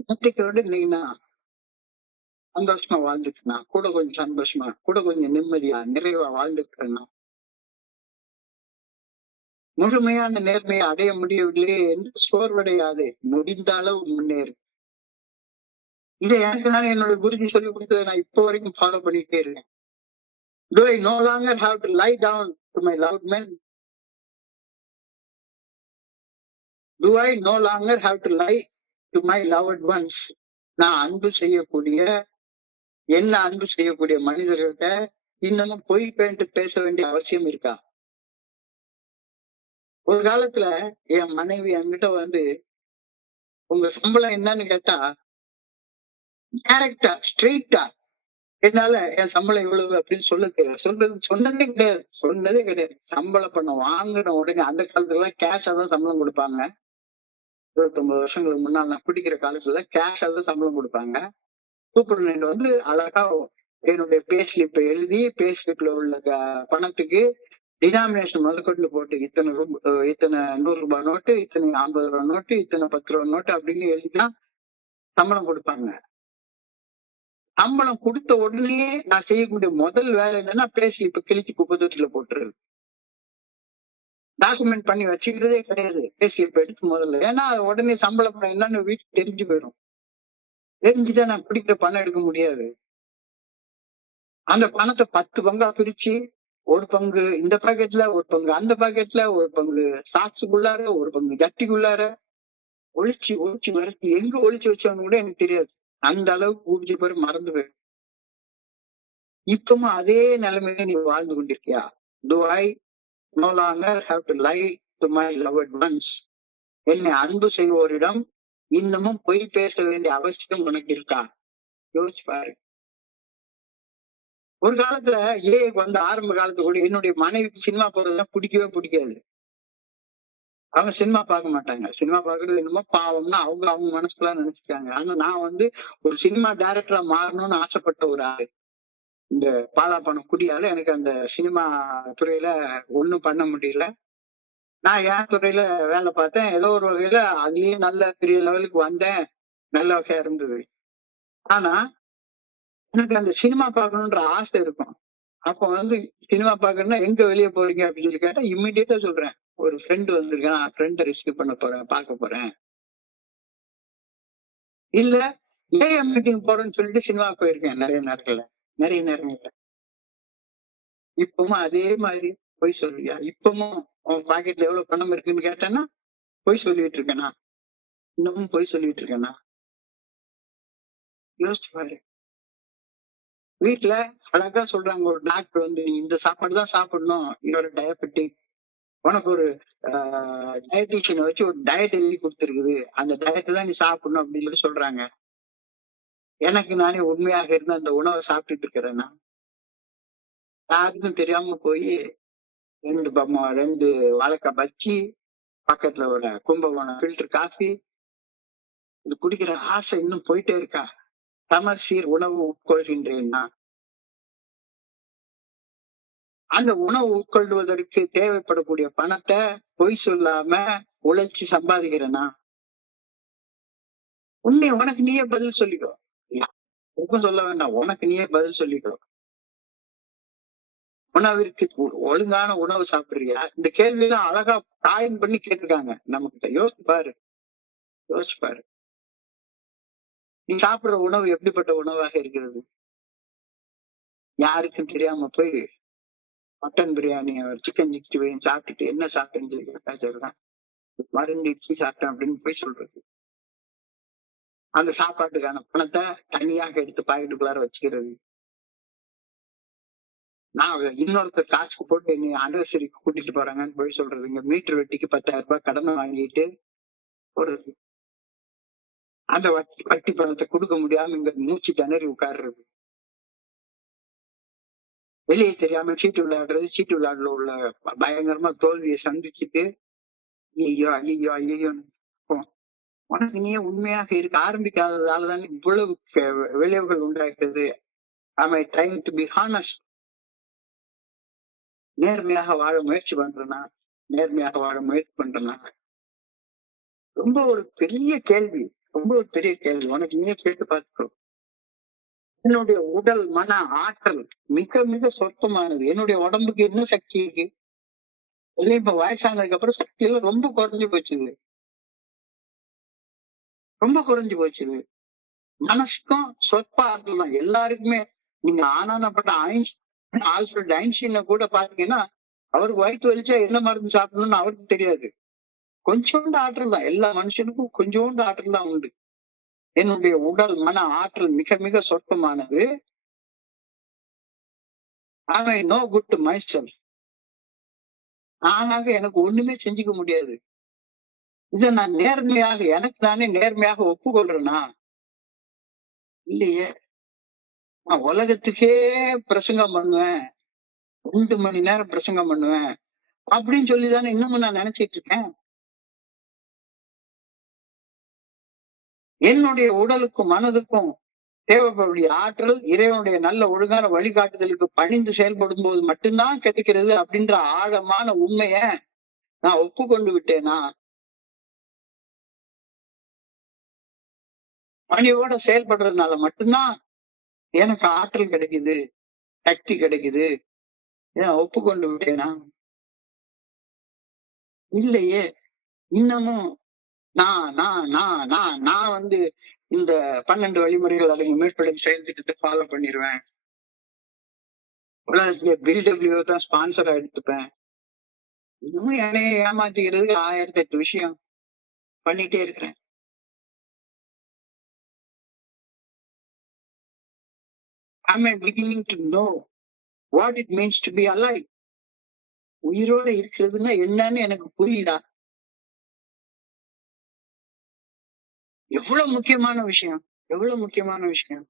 நேற்றுக்கு விட இன்னைக்கு நான் சந்தோஷமா வாழ்ந்துக்கிறேன்னா, கூட கொஞ்சம் சந்தோஷமா, கூட கொஞ்சம் நிம்மதியா நிறைவா வாழ்ந்துக்கிறேன்னா, முழுமையான நேர்மையை அடைய முடியவில்லையே என்று சோர்வடையாது. முடிந்த அளவு முன்னேறு. இதை எனக்கு நானே என்னோட குருஜி சொல்லி கொடுத்ததை நான் இப்போ வரைக்கும் ஃபாலோ பண்ணிட்டே இருக்கேன். Do I no longer have to lie down to my loved men? Do I no longer have to lie to my loved ones? நான் அன்பு செய்யக்கூடிய, என்ன அன்பு செய்யக்கூடிய மனிதர்கள்ட்ட இன்னமும் பொய் பேண்டு பேச வேண்டிய அவசியம் இருக்கா? ஒரு காலத்துல என் மனைவி என்கிட்ட வந்து உங்க சம்பளம் என்னன்னு கேட்டா, டைரக்டா ஸ்ட்ரெயிட்டா என்னால என் சம்பளம் இவ்வளவு அப்படின்னு சொன்னதே கிடையாது. சம்பள பணம் வாங்கின உடனே அந்த காலத்துல எல்லாம் கேஷா தான் சம்பளம் கொடுப்பாங்க. 29 வருஷங்களுக்கு முன்னால் நான் குடிக்கிற காலத்துல கேஷா தான் சம்பளம் கொடுப்பாங்க. சூப்பர்டென்ட் வந்து அழகா என்னுடைய பே ஸ்லிப் எழுதி பே ஸ்லிப்ல உள்ள பணத்துக்கு டினாமினேஷன் முதற்கொண்டு போட்டு இத்தனை இத்தனை ₹100 நோட்டு, இத்தனை ₹50 நோட்டு, இத்தனை ₹10 நோட்டு அப்படின்னு எழுதிதான் சம்பளம் கொடுப்பாங்க. சம்பளம் கொடுத்த உடனே நான் செய்யக்கூடிய முதல் வேலை என்னன்னா பே ஸ்லிப் கிழிச்சு குப்பை தொட்டில போட்டுறது. டாக்குமெண்ட் பண்ணி வச்சுக்கிறதே கிடையாது. பே ஸ்லிப் எடுத்து முதல்ல. ஏன்னா உடனே சம்பள பணம் என்னன்னு வீட்டுக்கு தெரிஞ்சு போயிடும். தெரிஞ்சுட்டா நான் பிடிக்கிற பணம் எடுக்க முடியாது. அந்த பணத்தை 10 பங்கா பிரிச்சு, ஒரு பங்கு இந்த பாக்கெட்ல, ஒரு பங்கு அந்த பாக்கெட்ல, ஒரு பங்கு சாக்ஸுக்குள்ளார, ஒரு பங்கு ஜட்டிக்குள்ளார ஒளிச்சு ஒளிச்சு மறைச்சு எங்க ஒளிச்சு வச்சவனு கூட எனக்கு தெரியாது. அந்த அளவுக்கு குடிச்ச பேர் மறந்து போயிடும். இப்பவும் அதே நிலைமையில நீ வாழ்ந்து கொண்டிருக்கியா? Do I no longer have to lie to my loved ones? என்னை அன்பு செய்வோரிடம் இன்னமும் பொய் பேச வேண்டிய அவசியம் உனக்கு இருக்கா? யோசிச்சு பாரு. ஒரு காலத்துல ஏஐக்கு வந்து ஆரம்ப காலத்துல கூட என்னுடைய மனைவிக்கு சினிமா போறதுலாம் பிடிக்கவே பிடிக்காது. அவங்க சினிமா பார்க்க மாட்டாங்க. சினிமா பார்க்கறது என்னமோ பாவம்னா அவங்க அவங்க மனசுக்குள்ள நினைச்சுக்காங்க. ஆனா நான் வந்து ஒரு சினிமா டைரக்டரா மாறணும்னு ஆசைப்பட்ட ஒரு ஆளு. இந்த பாலா பணம் குடியால எனக்கு அந்த சினிமா துறையில ஒண்ணும் பண்ண முடியல. நான் என் துறையில வேலை பார்த்தேன். ஏதோ ஒரு வகையில அதுலயும் நல்ல பெரிய லெவலுக்கு வந்தேன். நல்ல வகையா இருந்தது. ஆனா எனக்கு அந்த சினிமா பார்க்கணுன்ற ஆசை இருக்கும். அப்ப வந்து சினிமா பாக்கணும்னா எங்க வெளியே போறீங்க அப்படின்னு சொல்லி கேட்டா இம்மிடியேட்டா சொல்றேன். ஒரு ஃப்ரெண்ட் வந்திருக்கான், ஃப்ரெண்ட ரிசீவ் பண்ண போறேன், பார்க்க போறேன். இல்ல ஏஎம் மீட்டிங் போறேன்னு சொல்லிட்டு சினிமா போயிருக்கேன் நிறைய நேரங்கள்ல. நிறைய நேரங்கள்ல. இப்பவும் அதே மாதிரி பொய் சொல்லுவியா? இப்பவும் உன் பாக்கெட்ல எவ்வளவு பணம் இருக்குன்னு கேட்டேன்னா பொய் சொல்லிட்டு இருக்கேனா? இன்னமும் பொய் சொல்லிட்டு இருக்கேனா? யோசிச்சு பாரு. வீட்டுல அழகா சொல்றாங்க ஒரு டாக்டர் வந்து நீ இந்த சாப்பாடு தான் சாப்பிடணும். இன்னொரு டயபெட்டிக் உனக்கு ஒரு டயட்டீஷியனை வச்சு ஒரு டயட் எழுதி கொடுத்துருக்குது. அந்த டயட்டை தான் நீ சாப்பிடணும் அப்படின்னு சொல்லி சொல்றாங்க. எனக்கு நானே உண்மையாக இருந்து அந்த உணவை சாப்பிட்டுட்டு இருக்கிறேன்னா யாருக்கும் தெரியாம போய் 2 வாழைக்காய் பஜ்ஜி, பக்கத்துல ஒரு கும்பகோணம் ஃபில்டர் காஃபி, இது குடிக்கிற ஆசை இன்னும் போயிட்டே இருக்கா? சமசீர் உணவு உட்கொள்கின்றேன்னா அந்த உணவு உட்கொள்வதற்கு தேவைப்படக்கூடிய பணத்தை பொய் சொல்லாம உழைச்சு சம்பாதிக்கிறேன்னா உன்னை உனக்கு நீயே பதில் சொல்லிக்கோ. யாருக்கும் சொல்ல வேண்டாம், உனக்கு நீயே பதில் சொல்லிக்கோ. உணவிற்கு ஒழுங்கான உணவு சாப்பிடுறியா? இந்த கேள்வி எல்லாம் அழகா காயின் பண்ணி கேட்டிருக்காங்க நம்ம கிட்ட. யோசிச்சு பாரு, யோசிச்சு பாரு. நீ சாப்பிடுற உணவு எப்படிப்பட்ட உணவாக இருக்கிறது? யாருக்கும் தெரியாம போய் மட்டன் பிரியாணி, சிக்கன் 65 சாப்பிட்டுட்டு என்ன சாப்பிட்டேன்னு சொல்லி கேட்டா சொல்றேன், மருந்து இட்லி சாப்பிட்டேன் அப்படின்னு போய் சொல்றது. அந்த சாப்பாட்டுக்கான பணத்தை தனியாக எடுத்து பாக்கெட்டுக்குள்ளார வச்சுக்கிறது. நான் இன்னொருத்தர் காசுக்கு போட்டு என்னை அனிவர்சரிக்கு கூட்டிட்டு போறாங்கன்னு போய் சொல்றது. இங்க மீட்டர் வெட்டிக்கு 10,000 ரூபாய் கடனை வாங்கிட்டு ஒரு அந்த வட்டி பணத்தை கொடுக்க முடியாம இங்க மூச்சு திணறி உட்கார்றது. வெளியே தெரியாம சீட்டு விளையாடுறது. சீட்டு விளையாடுல உள்ள பயங்கரமா தோல்வியை சந்திச்சுட்டு ஐயோ ஐயோ ஐயோ உனக்கு நீயே உண்மையாக இருக்க ஆரம்பிக்காததாலதான் இவ்வளவு விளைவுகள் உண்டாகிறது. Am I trying to be honest? நேர்மையாக வாழ முயற்சி பண்றேன்னா, நேர்மையாக வாழ முயற்சி பண்றேன்னா, ரொம்ப ஒரு பெரிய கேள்வி. ரொம்ப ஒரு பெரிய கேள்வி. உனக்கு நீயே கேட்டு பார்த்துக்கோ. என்னுடைய உடல் மன ஆற்றல் மிக மிக சொற்பமானது. என்னுடைய உடம்புக்கு என்ன சக்தி இருக்கு? அதுலயும் இப்ப வயசானதுக்கு அப்புறம் சக்தி எல்லாம் ரொம்ப குறைஞ்சு போச்சுது. ரொம்ப குறைஞ்சு போச்சுது. மனசுக்கும் சொற்ப ஆற்றல் தான் எல்லாருக்குமே. நீங்க ஆனானப்பட்ட ஆல்ஃபிரட் ஐன்ஸ்டீனை கூட பாத்தீங்கன்னா அவருக்கு வயிற்று வலிச்சா என்ன மருந்து சாப்பிடணும்னு அவருக்கு தெரியாது. கொஞ்சோண்டு ஆற்றல் தான். எல்லா மனுஷனுக்கும் கொஞ்சோண்டு ஆற்றல் தான் உண்டு. என்னுடைய உடல் மன ஆற்றல் மிக மிக சொற்பமானது. I know good to myself. நானாக எனக்கு ஒண்ணுமே செஞ்சுக்க முடியாது. இதை நான் நேர்மையாக எனக்கு நானே நேர்மையாக ஒப்புக்கொள்றேனா? இல்லையே. நான் உலகத்துக்கே பிரசங்கம் பண்ணுவேன், 2 மணி நேரம் பிரசங்கம் பண்ணுவேன் அப்படின்னு சொல்லிதானே இன்னமும் நான் நினைச்சிட்டு இருக்கேன். என்னுடைய உடலுக்கும் மனதுக்கும் தேவைப்படக்கூடிய ஆற்றல் இறைவனுடைய நல்ல ஒழுங்கான வழிகாட்டுதலுக்கு பணிந்து செயல்படும் போது மட்டும்தான் கிடைக்கிறது அப்படின்ற ஆழமான உண்மைய நான் ஒப்புக்கொண்டு விட்டேனா, பணியோட செயல்படுறதுனால மட்டும்தான் எனக்கு ஆற்றல் கிடைக்குது, சக்தி கிடைக்குது, நான் ஒப்புக்கொண்டு விட்டேனா? இல்லையே. இன்னமும் நான் வந்து இந்த 12 வழிமுறைகள் அடங்கிய மீட்பெடும் செயல் திட்டத்தை ஃபாலோ பண்ணிருவேன். உலகத்துல பிடபிள்யூ தான் ஸ்பான்சரா எடுத்துப்பேன். இன்னமும் என்னைய ஏமாத்திக்கிறதுக்கு 1008 விஷயம் பண்ணிட்டே இருக்கிறேன். Am I beginning to know what it means to be alive? உயிரோட இருக்கிறதுன்னா என்னன்னு எனக்கு புரியுதா? எவ்வளவு முக்கியமான விஷயம், எவ்வளவு முக்கியமான விஷயம்.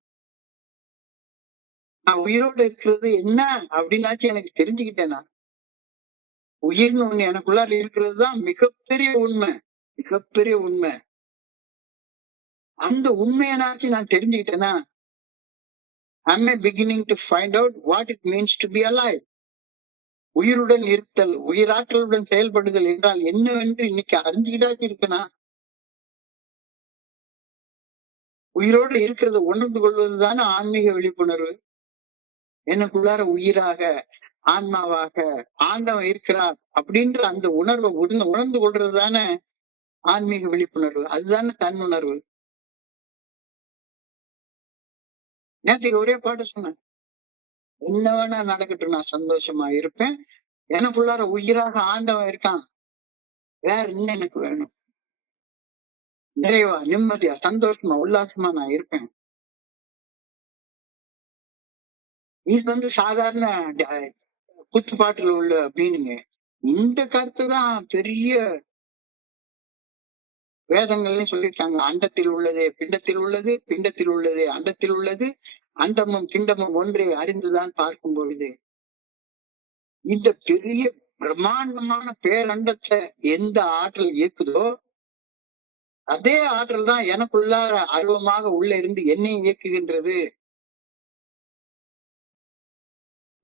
நான் உயிரோட இருக்கிறது என்ன அப்படின்னாச்சும் எனக்கு தெரிஞ்சுக்கிட்டேனா? உயிர்னு ஒண்ணு எனக்குள்ளார இருக்கிறதுதான் மிகப்பெரிய உண்மை, மிகப்பெரிய உண்மை. அந்த உண்மையனாச்சும் நான் தெரிஞ்சுக்கிட்டேனா? Am I beginning to find out what it means to be alive? உயிருடன் இருத்தல், உயிராற்றலுடன் செயல்படுதல் என்றால் என்னவென்று இன்னைக்கு அறிஞ்சுக்கிட்டாச்சு இருக்கனா? உயிரோடு இருக்கிறத உணர்ந்து கொள்வதுதானே ஆன்மீக விழிப்புணர்வு. எனக்குள்ளார உயிராக, ஆன்மாவாக ஆண்டவன் இருக்கிறார் அப்படின்ற அந்த உணர்வை உணர்ந்து கொள்றது தானே ஆன்மீக விழிப்புணர்வு. அதுதானே தன்னுணர்வு. நேற்றுக்கு ஒரே பாட்டு சொன்னேன், என்ன வேணா நடக்கட்டும் நான் சந்தோஷமா இருப்பேன், எனக்குள்ளார உயிராக ஆண்டவன் இருக்கான், வேற என்ன எனக்கு வேணும்? நிறைவா, நிம்மதியா, சந்தோஷமா, உல்லாசமா நான் இருப்பேன். இது வந்து சாதாரண குத்துப்பாட்டுல உள்ள மீனிங்க. இந்த கருத்து தான் பெரிய வேதங்கள்லயும் சொல்லியிருக்காங்க. அண்டத்தில் உள்ளதே பிண்டத்தில் உள்ளது, பிண்டத்தில் உள்ளதே அண்டத்தில் உள்ளது, அண்டமும் பிண்டமும் ஒன்றே அறிந்துதான் பார்க்கும் பொழுது. இந்த பெரிய பிரம்மாண்டமான பேரண்டத்தை எந்த ஆற்றல் இயக்குதோ அதே ஆற்றல் தான் எனக்குள்ளார ஆர்வமாக உள்ள இருந்து என்னை இயக்குகின்றது.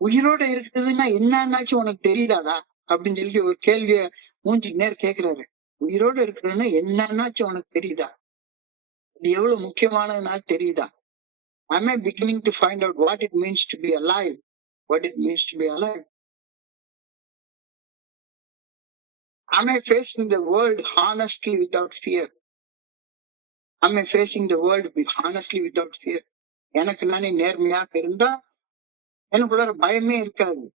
உயிரோட இருக்குதுன்னா என்னன்னாச்சும் உனக்கு தெரியுதாடா அப்படின்னு சொல்லி ஒரு கேள்விய மூஞ்சிக்கு நேரம் கேக்குறாரு. உயிரோட இருக்கிறதுன்னா என்னன்னாச்சும் உனக்கு தெரியுதா? இது எவ்வளவு முக்கியமானதுனால தெரியுதா? Am I beginning to find out what it means to be alive? What it means to be alive? Am I facing the world honestly without fear? Am I facing the world honestly without fear? எனக்கு நானே நேர்மையாக இருந்தா எனக்குள்ளார பயமே இருக்காது.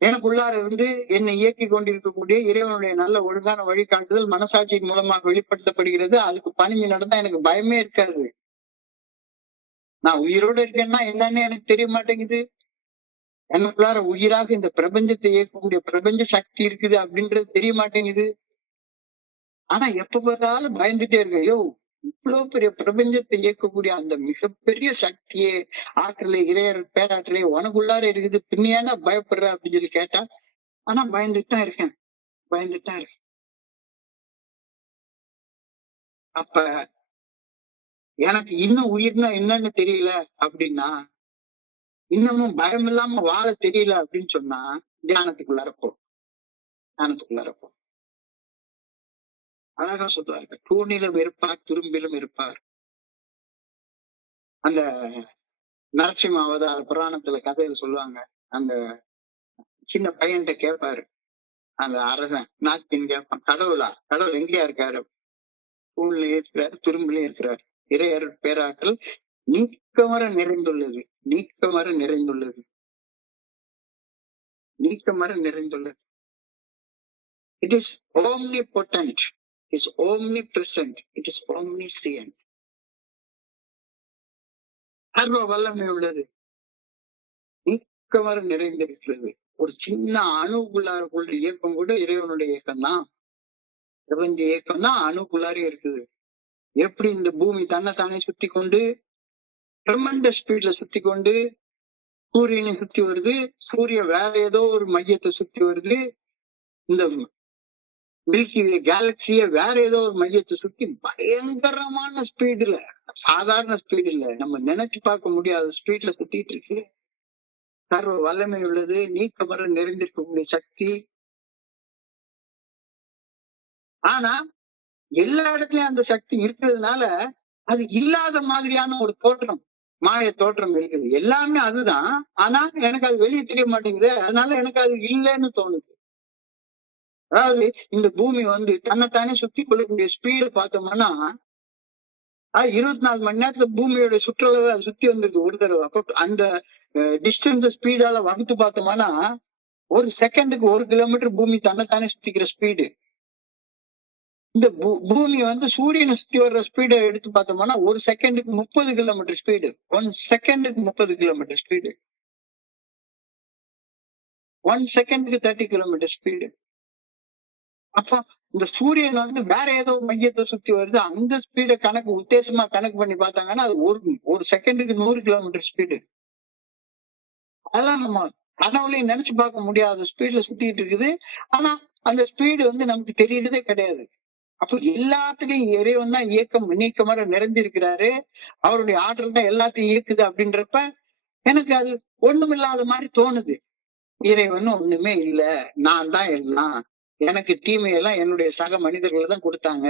எனக்குள்ளார இருந்து என்னை இயக்கி கொண்டிருக்கக்கூடிய இறைவனுடைய நல்ல ஒழுங்கான வழிகாட்டுதல் மனசாட்சியின் மூலமாக வெளிப்படுத்தப்படுகிறது. அதுக்கு பணிஞ்சு நடந்தா எனக்கு பயமே இருக்காது. நான் உயிரோட இருக்கேன்னா என்னன்னு எனக்கு தெரிய மாட்டேங்குது. எனக்குள்ளார உயிராக இந்த பிரபஞ்சத்தை இயக்கக்கூடிய பிரபஞ்ச சக்தி இருக்குது அப்படின்றது தெரிய மாட்டேங்குது. ஆனா எப்ப பார்த்தாலும் பயந்துட்டே இருக்க. யோ, இவ்வளவு பெரிய பிரபஞ்சத்தை இயக்கக்கூடிய அந்த மிகப்பெரிய சக்தியே, ஆற்றலே, இறையர் பேராற்றலே உனக்குள்ளார இருக்குது, பின்னையானா பயப்படுற அப்படின்னு சொல்லி கேட்டா, ஆனா பயந்துட்டு தான் இருக்கேன், பயந்துட்டு தான் இருக்கேன். அப்ப எனக்கு இன்னும் உயிர்னா என்னன்னு தெரியல அப்படின்னா, இன்னமும் பயம் இல்லாம வாழ தெரியல அப்படின்னு சொன்னா தியானத்துக்குள்ளார போ, தியானத்துக்குள்ளார போ. அழகா சொல்லுவாங்க, தூணிலும் இருப்பார் துரும்பிலும் இருப்பார். அந்த நரசிம்ம அவதார புராணத்துல கதையில சொல்லுவாங்க, அந்த சின்ன பையன்கிட்ட கேட்பாரு அந்த அரசன், நாட்டின் கேட்பான், கடவுள் எங்கேயா இருக்காரு? தூண்லயும் இருக்கிறாரு, துரும்பிலையும் இருக்கிறாரு. இறையர் பேராற்றல் நீக்கமர நிறைந்துள்ளது, நீக்கமர நிறைந்துள்ளது, நீக்கமர நிறைந்துள்ளது. It is omnipotent, it is omnipresent, it is omniscient. சர்வ வல்லமை உள்ளது, நீக்கமர நிறைந்திருக்கிறது. ஒரு சின்ன அணுக்குள்ளாருக்குள்ள இயக்கம் கூட இறைவனுடைய இயக்கம் தான், பிரபஞ்ச இயக்கம் தான் அணுக்குள்ளாரே இருக்குது. எப்படி இந்த பூமி தன்னைத்தானே சுத்தி கொண்டு ட்ரெமெண்டஸ் ஸ்பீட்ல சுத்தி கொண்டு சூரியனை சுத்தி வருது, சூரிய வேற ஏதோ ஒரு மையத்தை சுத்தி வருது, இந்த மில்கி வே கேலக்சியே வேற ஏதோ ஒரு மையத்தை சுத்தி பயங்கரமான ஸ்பீடுல, சாதாரண ஸ்பீடு இல்ல, நம்ம நினைச்சு பார்க்க முடியாத ஸ்பீட்ல சுத்திட்டு இருக்கு. சர்வ வல்லமை உள்ளது, நீக்கமர நிறைந்திருக்கக்கூடிய சக்தி. ஆனா எல்லா இடத்துலயும் அந்த சக்தி இருக்கிறதுனால அது இல்லாத மாதிரியான ஒரு தோற்றம், மாய தோற்றம் இருக்குது. எல்லாமே அதுதான். ஆனா எனக்கு அது வெளியே தெரிய மாட்டேங்குது. அதனால எனக்கு அது இல்லைன்னு தோணுது. அதாவது இந்த பூமி வந்து தன்னைத்தானே சுத்தி கொள்ளக்கூடிய ஸ்பீடு பார்த்தோம்னா, அது 24 மணி நேரத்துல பூமியோட சுற்றளவு அது சுத்தி வந்துருது ஒரு தடவை. அப்ப அந்த டிஸ்டன்ஸ் ஸ்பீடால வகுத்து பார்த்தோம்னா, ஒரு செகண்டுக்கு 1 கிலோமீட்டர் பூமி தன்னைத்தானே சுத்திக்கிற ஸ்பீடு. இந்த பூமி வந்து சூரியனை சுத்தி வர்ற ஸ்பீடை எடுத்து பார்த்தோம்னா, ஒரு செகண்டுக்கு 30 கிலோமீட்டர் ஸ்பீடு. 1 செகண்டுக்கு 30 கிலோமீட்டர் ஸ்பீடு. 1 செகண்டுக்கு 30 கிலோமீட்டர் ஸ்பீடு. அப்போ இந்த சூரியன் வந்து வேற ஏதோ மையத்தை சுத்தி வருது. அந்த ஸ்பீடை உத்தேசமா கணக்கு பண்ணி பார்த்தாங்கன்னா, அது ஒரு செகண்டுக்கு 100 கிலோமீட்டர் ஸ்பீடு. அதெல்லாம் நம்ம கனவுலயும் நினைச்சு பார்க்க முடியாத ஸ்பீட்ல சுத்திட்டு இருக்குது. ஆனா அந்த ஸ்பீடு வந்து நமக்கு தெரியறதே கிடையாது. அப்போ எல்லாத்துலயும் இறைவன் தான் நீக்கமர நிறைந்திருக்கிறாரு. அவருடைய ஆற்றல் தான் எல்லாத்தையும் இயக்குது அப்படின்றப்ப எனக்கு அது ஒண்ணுமில்லாத மாதிரி தோணுது. இறைவன் ஒண்ணுமே இல்ல, நான் தான் எல்லாம். எனக்கு தீமையெல்லாம் என்னுடைய சக மனிதர்கள் தான் கொடுத்தாங்க.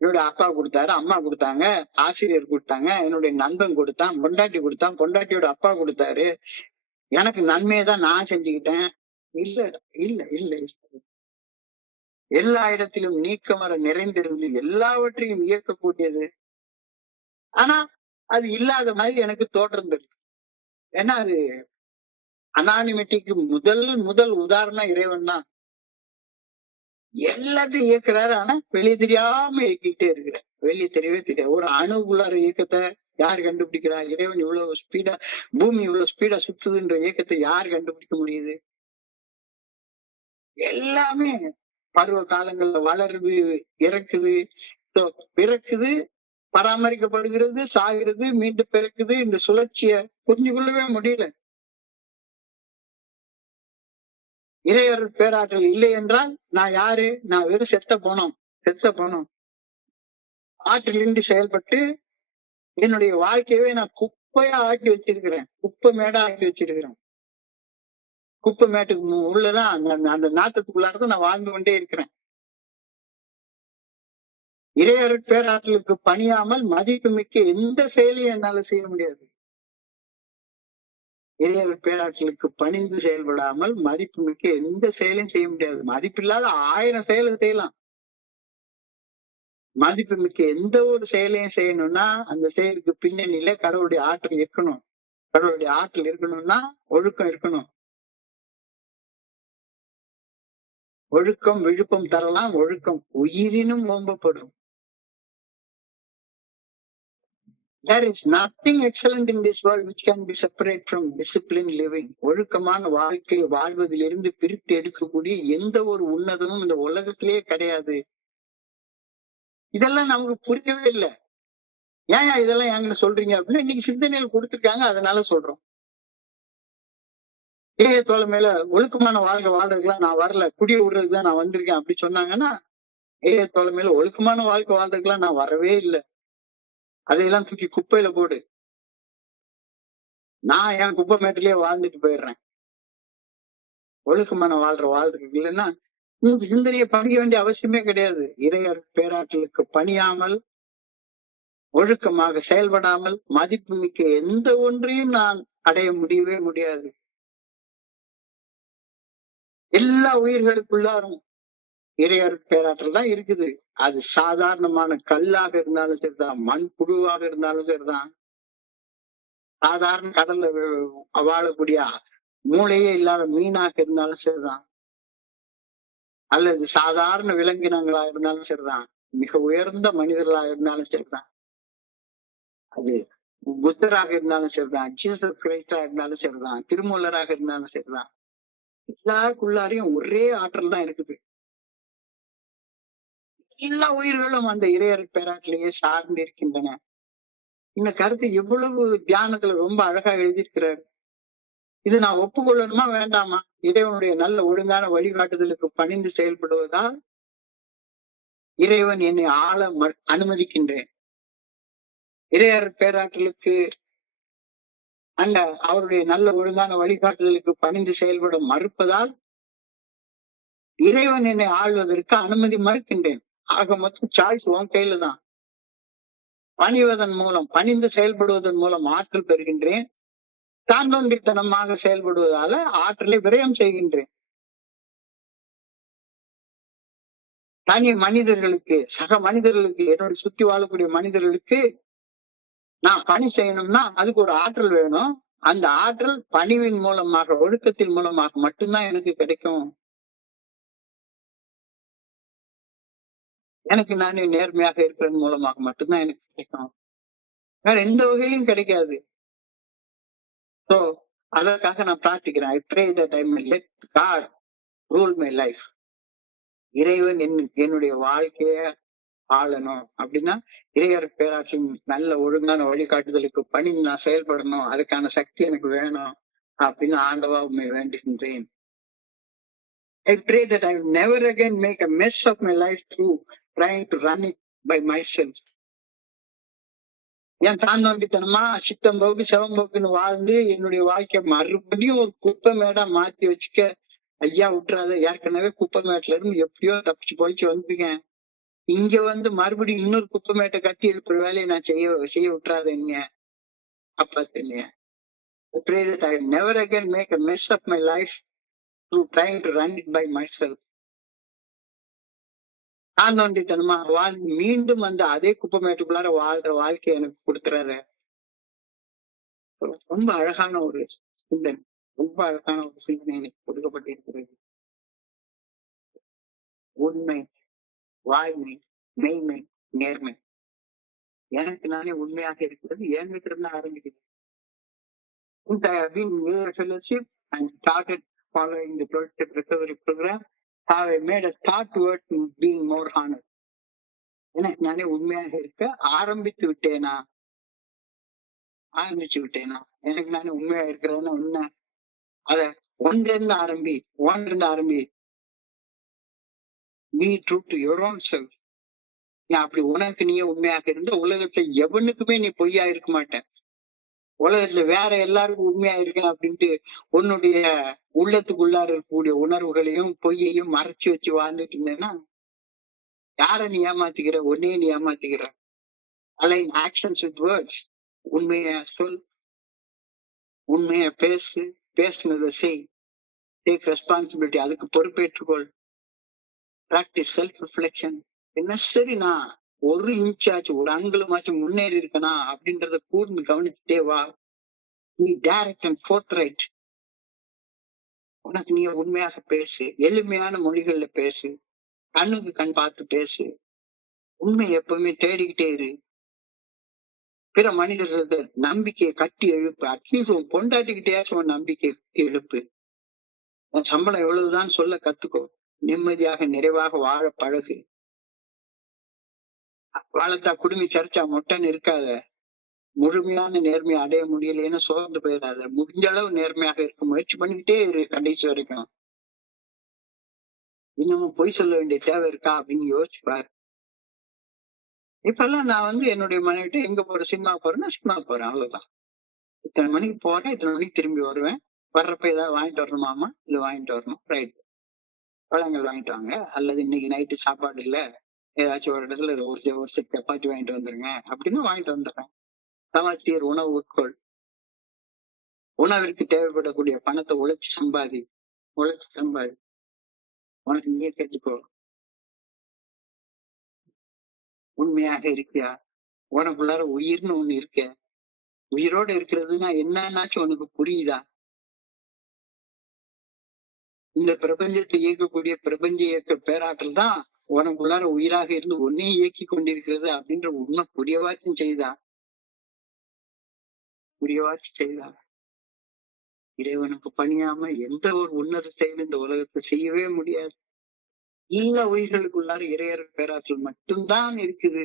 என்னுடைய அப்பா கொடுத்தாரு, அம்மா கொடுத்தாங்க, ஆசிரியர் கொடுத்தாங்க, என்னுடைய நண்பன் கொடுத்தான், பொண்டாட்டி கொடுத்தான், பொண்டாட்டியோட அப்பா கொடுத்தாரு. எனக்கு நன்மையை தான் நான் செஞ்சுக்கிட்டேன். இல்ல இல்ல இல்ல எல்லா இடத்திலும் நீக்கமர நிறைந்திருந்து எல்லாவற்றையும் இயக்கக்கூடியது. ஆனா அது இல்லாத மாதிரி எனக்கு தோற்றம் இருக்கு. ஏன்னா அது அனானிமிட்டிக்கு முதல் உதாரணம் இறைவன் தான். எல்லாத்தையும் இயக்குறாரு. ஆனா வெளியே தெரியாம இயக்கிட்டே இருக்கிறார். வெளியே தெரியவே தெரியாது. ஒரு அணுகுள்ளார இயக்கத்தை யார் கண்டுபிடிக்கிறா? இறைவன் இவ்வளவு ஸ்பீடா, பூமி இவ்வளவு ஸ்பீடா சுத்துதுன்ற இயக்கத்தை யார் கண்டுபிடிக்க முடியுது? எல்லாமே பருவ காலங்கள்ல வளருது, இறக்குது, பிறக்குது, பராமரிக்கப்படுகிறது, சாகிறது, மீண்டும் பிறக்குது. இந்த சுழற்சிய புரிஞ்சு கொள்ளவே முடியல. இறையர் பேராற்றல் இல்லை என்றால் நான் யாரு? நான் வெறும் செத்த போனோம். ஆற்றலின்றி செயல்பட்டு என்னுடைய வாழ்க்கையவே நான் குப்பையா ஆக்கி வச்சிருக்கிறேன். குப்பை மேடா ஆக்கி வச்சிருக்கிறேன். குப்பை மேட்டுக்கு உள்ளதான் அந்த நாட்டத்துக்குள்ளாரதான் நான் வாழ்ந்து கொண்டே இருக்கிறேன். இறையர் பேராற்றலுக்கு பணியாமல் மதிப்பு மிக்க எந்த செயலையும் என்னால செய்ய முடியாது. இறையர் பேராற்றலுக்கு பணிந்து செயல்படாமல் மதிப்பு மிக்க எந்த செயலையும் செய்ய முடியாது. மதிப்பில்லாத 1000 செயலை செய்யலாம். மதிப்பு மிக்க எந்த ஒரு செயலையும் செய்யணும்னா அந்த செயலுக்கு பின்னணியில கடவுளுடைய ஆற்றல் இருக்கணும். கடவுளுடைய ஆற்றல் இருக்கணும்னா ஒழுக்கம் இருக்கணும். ஒழுக்கம் விழுப்பம் தரலாம். ஒழுக்கம் உயிரினும் ஓம்பப்படும். There is nothing excellent in this world which can be separate from disciplined living. ஒழுக்கமான வாழ்க்கையை வாழ்வதிலிருந்து பிரித்து எடுக்கக்கூடிய எந்த ஒரு உன்னதமும் இந்த உலகத்திலேயே கிடையாது. இதெல்லாம் நமக்கு புரியவே இல்லை. ஏன் இதெல்லாம் என்கிட்ட சொல்றீங்க அப்படின்னு இன்னைக்கு சிந்தனையில் கொடுத்துருக்காங்க. அதனால சொல்றோம். தோலை மேல ஒழுக்கமான வாழ்க்கை வாழ்றதுக்குலாம் நான் வரல, குடிய விடுறதுக்கு தான் நான் வந்திருக்கேன் அப்படி சொன்னாங்கன்னா, தோலை மேல ஒழுக்கமான வாழ்க்கை வாழ்றதுக்குலாம் நான் வரவே இல்லை. அதையெல்லாம் தூக்கி குப்பையில போடு. நான் என் குப்பை மேட்டிலேயே வாழ்ந்துட்டு போயிடுறேன். ஒழுக்கமான வாழ்றதுக்கு இல்லைன்னா இந்த சிந்தனையை படிக்க வேண்டிய அவசியமே கிடையாது. இறையர் பேராற்றலுக்கு பணியாமல், ஒழுக்கமாக செயல்படாமல் மதிப்பு மிக்க எந்த ஒன்றையும் நான் அடைய முடியவே முடியாது. எல்லா உயிர்களுக்குள்ளாரும் இறையர் பேராற்றல் தான் இருக்குது. அது சாதாரணமான கல்லாக இருந்தாலும் சரிதான், மண் புழுவாக இருந்தாலும் சரிதான், சாதாரண கடல்ல வாழக்கூடிய மூளையே இல்லாத மீனாக இருந்தாலும் சரிதான், அல்லது சாதாரண விலங்கினங்களா இருந்தாலும் சரிதான், மிக உயர்ந்த மனிதர்களாக இருந்தாலும் சரிதான், அது புத்தராக இருந்தாலும் சரிதான், ஜீசஸ் கிரைஸ்டா இருந்தாலும் சரிதான், திருமூலராக இருந்தாலும் சரிதான், எல்லாருக்குள்ளாரையும் ஒரே ஆற்றல் தான் இருக்குது. எல்லா உயிர்களும் அந்த இறையர் பேராட்டிலேயே சார்ந்து இருக்கின்றன. இந்த கருத்து எவ்வளவு தியானத்துல ரொம்ப அழகா எழுதியிருக்கிறார். இது நான் ஒப்புக்கொள்ளணுமா வேண்டாமா? இறைவனுடைய நல்ல ஒழுங்கான வழிகாட்டுதலுக்கு பணிந்து செயல்படுவதா, இறைவன் என்னை ஆள அனுமதிக்கின்றேன். இறையர் பேராற்றலுக்கு அந்த அவருடைய நல்ல ஒழுங்கான வழிகாட்டுதலுக்கு பணிந்து செயல்பட மறுப்பதால் இறைவன் என்னை ஆள்வதற்கு அனுமதி மறுக்கின்றேன். ஆக மொத்தம் சாய்ஸ் உன் கையில தான். பணிவதன் மூலம், பணிந்து செயல்படுவதன் மூலம் ஆற்றல் பெறுகின்றேன். தாந்தோன்றித்தனமாக செயல்படுவதால ஆற்றலை விரயம் செய்கின்றேன். தனி மனிதர்களுக்கு, சக மனிதர்களுக்கு, என்னோட சுத்தி வாழக்கூடிய மனிதர்களுக்கு நான் பணி செய்யணும்னா அதுக்கு ஒரு ஆற்றல் வேணும். அந்த ஆற்றல் பணிவின் மூலமாக, ஒழுக்கத்தின் மூலமாக மட்டும்தான் எனக்கு கிடைக்கும். எனக்கு நானே நேர்மையாக இருக்கிறது மூலமாக மட்டும்தான் எனக்கு கிடைக்கும். வேற எந்த வகையிலும் கிடைக்காது. சோ அதற்காக நான் பிரார்த்திக்கிறேன். I pray that I may let God rule my life. இறைவன் என்னுடைய வாழ்க்கைய ஆளணும் அப்படின்னா இறையர் பேராற்றின் நல்ல ஒழுங்கான வழிகாட்டுதலுக்கு பணிந்து நான் செயல்படணும். அதுக்கான சக்தி எனக்கு வேணும் அப்படின்னு ஆண்டவா உண்மை வேண்டுகின்றேன். I pray that I will never again make a mess of my life through trying to run it by myself. என் தாந்தோண்டித்தனமா சித்தம்போக்கு சிவம்போக்குன்னு வாழ்ந்து என்னுடைய வாழ்க்கை மறுபடியும் ஒரு குப்பை மேடா மாத்தி வச்சுக்க ஐயா விட்டுறாத. ஏற்கனவே குப்பை மேட்ல இருந்து எப்படியோ தப்பிச்சு போயிச்சு வந்துருக்கேன். இங்க வந்து மறுபடியும் இன்னொரு குப்பை மேட்டை கட்டி எழுப்புற வேலையை நான் செய்ய விட்டுறாத என்னைய காப்பாத்துங்க. I pray that I will never again make a mess of my life through trying to run it by myself. தாந்தோண்டித்தனமா மீண்டும் அந்த அதே குப்பை மேட்டுக்குள்ளார வாழ்ற வாழ்க்கையை எனக்கு கொடுத்துறாரு. ரொம்ப அழகான ஒரு சிந்தனை, ரொம்ப அழகான ஒரு சிந்தனை எனக்கு கொடுக்கப்பட்டிருக்கிறது. உண்மை, வாய்மை, மெய்மை, நேர்மை. எனக்கு நானே உண்மையாக இருக்கிறது என்கிட்ட இருந்து ஆரம்பிக்குது. Since I have been in your fellowship and started following the 12-step recovery program, have I made a start towards being more honest. எனக்கு நானே உண்மையாக இருக்க ஆரம்பிச்சு விட்டேனா? எனக்கு நானே உண்மையா இருக்கிறதுனா உண்மை. அத ஒன்றிருந்து ஆரம்பி be true to your own self. நீ அப்படி உனக்கு நீயே உண்மையாக இருந்த உலகத்துல எவனுக்குமே நீ பொய்யா இருக்க மாட்டேன். உலகத்துல வேற எல்லாருக்கும் உண்மையா இருக்கேன் அப்படின்ட்டு உன்னுடைய உள்ளத்துக்குள்ளார இருக்கக்கூடிய உணர்வுகளையும் பொய்யையும் மறைச்சு வச்சு வாழ்ந்துட்டு இருந்தேன்னா யார நீ ஏமாத்திக்கிற? உன்னையே நீ ஏமாத்திக்கிற. Align actions with words. உண்மைய சொல், உண்மைய பேசு, பேசுனதை செய். டேக் ரெஸ்பான்சிபிலிட்டி, அதுக்கு பொறுப்பேற்றுக்கொள். Practice self reflection. என்ன சரி நான் ஒரு இன்ச்சாச்சும் ஒரு அங்குலமாச்சும் முன்னேறி இருக்கனா அப்படின்றத கூர்ந்து கவனிச்சுட்டே வா. நீ டைரக்ட் அண்ட் ஃபோர்த் ரைட். உனக்கு நீ உண்மையாக பேசு, எளிமையான மொழிகள்ல பேசு, கண்ணுக்கு கண் பார்த்து பேசு. உண்மை எப்பவுமே தேடிக்கிட்டே இரு. பிற மனிதர்களுக்கு நம்பிக்கையை கட்டி எழுப்பு. அட்லீஸ்ட் உன் பொண்டாட்டிக்கிட்டேயாச்சும் உன் நம்பிக்கையை கட்டி எழுப்பு. உன் சம்பளம் எவ்வளவுதான் சொல்ல கத்துக்கோ. நிம்மதியாக நிறைவாக வாழ பழகு. வாழத்தா குடுமி சரிச்சா மொட்டன் இருக்காத. முழுமையான நேர்மையை அடைய முடியலைன்னு சோர்ந்து போயிடாத. முடிஞ்ச அளவு நேர்மையாக இருக்க முயற்சி பண்ணிக்கிட்டே இரு கடைசி வரைக்கும். இன்னமும் பொய் சொல்ல வேண்டிய தேவை இருக்கா அப்படின்னு யோசிச்சு பாரு. இப்பெல்லாம் நான் வந்து என்னுடைய மனைவிட்டு எங்க போற சினிமா போறேன்னா சினிமா போறேன், அவ்வளவுதான். இத்தனை மணிக்கு போறேன், இத்தனை மணிக்கு திரும்பி வருவேன். வர்றப்ப ஏதாவது வாங்கிட்டு வரணுமாமா, இது வாங்கிட்டு வரணும், ரைட். பழங்கள் வாங்கிட்டு வாங்க, அல்லது இன்னைக்கு நைட்டு சாப்பாடு இல்ல, ஏதாச்சும் ஒரு இடத்துல ஒரு செட் சப்பாத்தி வாங்கிட்டு வந்துருங்க அப்படின்னு வாங்கிட்டு வந்துடுறேன். சமாச்சியர் உணவு உட்கொள். உணவிற்கு தேவைப்படக்கூடிய பணத்தை உழைச்சு சம்பாதி. உனக்கு நீயே கேட்டுக்கோ. உண்மையாக இருக்கியா? உனக்குள்ளார உயிர்னு ஒண்ணு இருக்க. உயிரோட இருக்கிறதுனா என்னன்னாச்சும் உனக்கு புரியுதா? இந்த பிரபஞ்சத்தை இயக்கக்கூடிய பிரபஞ்ச இயக்க பேராற்றல் தான் உனக்குள்ளார உயிராக இருந்து ஒன்னே இயக்கி கொண்டிருக்கிறது அப்படின்ற உண்மை புரியவாச்சும் செய்தா? இறைவனுக்கு பணியாம எந்த ஒரு உன்னத செயல் இந்த உலகத்தை செய்யவே முடியாது. எல்லா உயிர்களுக்குள்ளார இறையர் பேராற்றல் மட்டும்தான் இருக்குது.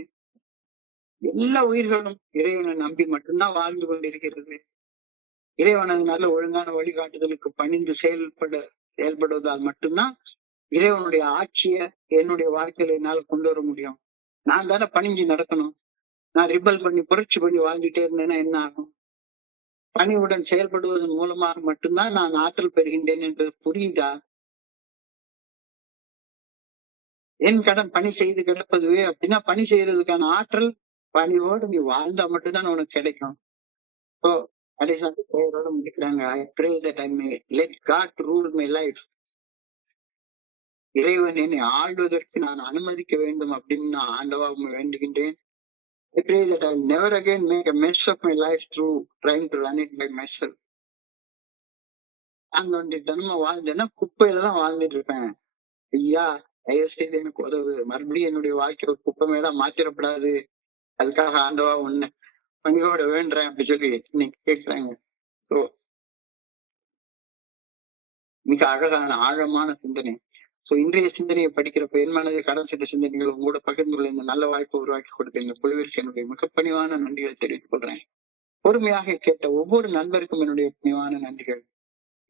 எல்லா உயிர்களும் இறைவனை நம்பி மட்டும்தான் வாழ்ந்து கொண்டிருக்கிறது. இறைவனது நல்ல ஒழுங்கான வழிகாட்டுதலுக்கு பணிந்து செயல்படுவதால் மட்டும்தான் இறைவனுடைய ஆட்சியை என்னுடைய வாழ்க்கையில என்னால கொண்டு வர முடியும். நான் தானே பணிஞ்சு நடக்கணும். நான் ரிபல் பண்ணி புரட்சி பண்ணி வாழ்ந்துட்டே இருந்தேன்னா என்ன ஆகும்? பணிவுடன் செயல்படுவதன் மூலமாக மட்டும்தான் நான் ஆற்றல் பெறுகின்றேன் என்றது புரியுதா? என் கடன் பணி செய்து கிடப்பதுவே அப்படின்னா பணி செய்யறதுக்கான ஆற்றல் பணிவோடு நீ வாழ்ந்தா மட்டும்தான் உனக்கு கிடைக்கும். ஸோ கடைசியாக பெயரோட முடிக்கிறாங்க. I pray that I may let God rule my life. இறைவன் என்னை ஆள்வதற்கு நான் அனுமதிக்க வேண்டும் அப்படின்னு நான் ஆண்டவா வேண்டுகின்றேன். I pray that I'll never again make a mess of my life through trying to run it by myself. நான் வந்து தினமும் வாழ்ந்தேன்னா குப்பையில தான் வாழ்ந்துட்டு இருப்பேன். ஐயா தயவு செய்து எனக்கு உதவு. மறுபடியும் என்னுடைய வாழ்க்கை ஒரு குப்பை மேல மாத்திரப்படாது. அதுக்காக ஆண்டவா உன்னை பணியோட வேண்டுறேன் அப்படி சொல்லி இன்னைக்கு கேட்கிறாங்க. ஸோ மிக அழகான ஆழமான சிந்தனை. சோ இன்றைய சிந்தனையை படிக்கிறப்ப என் மனதை கடன் சென்ற சிந்தனைகள் உங்களோட பகிர்ந்துள்ள இந்த நல்ல வாய்ப்பை உருவாக்கி கொடுத்த இந்த குழுவிற்கு என்னுடைய மிக பணிவான நன்றிகளை தெரிவித்துக் கொள்றேன். பொறுமையாக கேட்ட ஒவ்வொரு நண்பருக்கும் என்னுடைய பணிவான நன்றிகள்.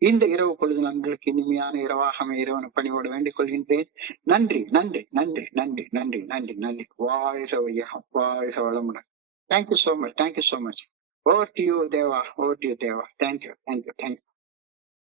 இந்த இரவு பொழுது நண்பர்களுக்கு இனிமையான இரவாக இறைவனை பணிவோடு வேண்டிக் கொள்கின்றேன். நன்றி நன்றி நன்றி நன்றி நன்றி நன்றி நன்றி. வாழ்க வையகம், வாழ்க வளமுடன். Thank you so much, thank you so much. Over to you Deva, over to you Deva. Thank you thank you thank you.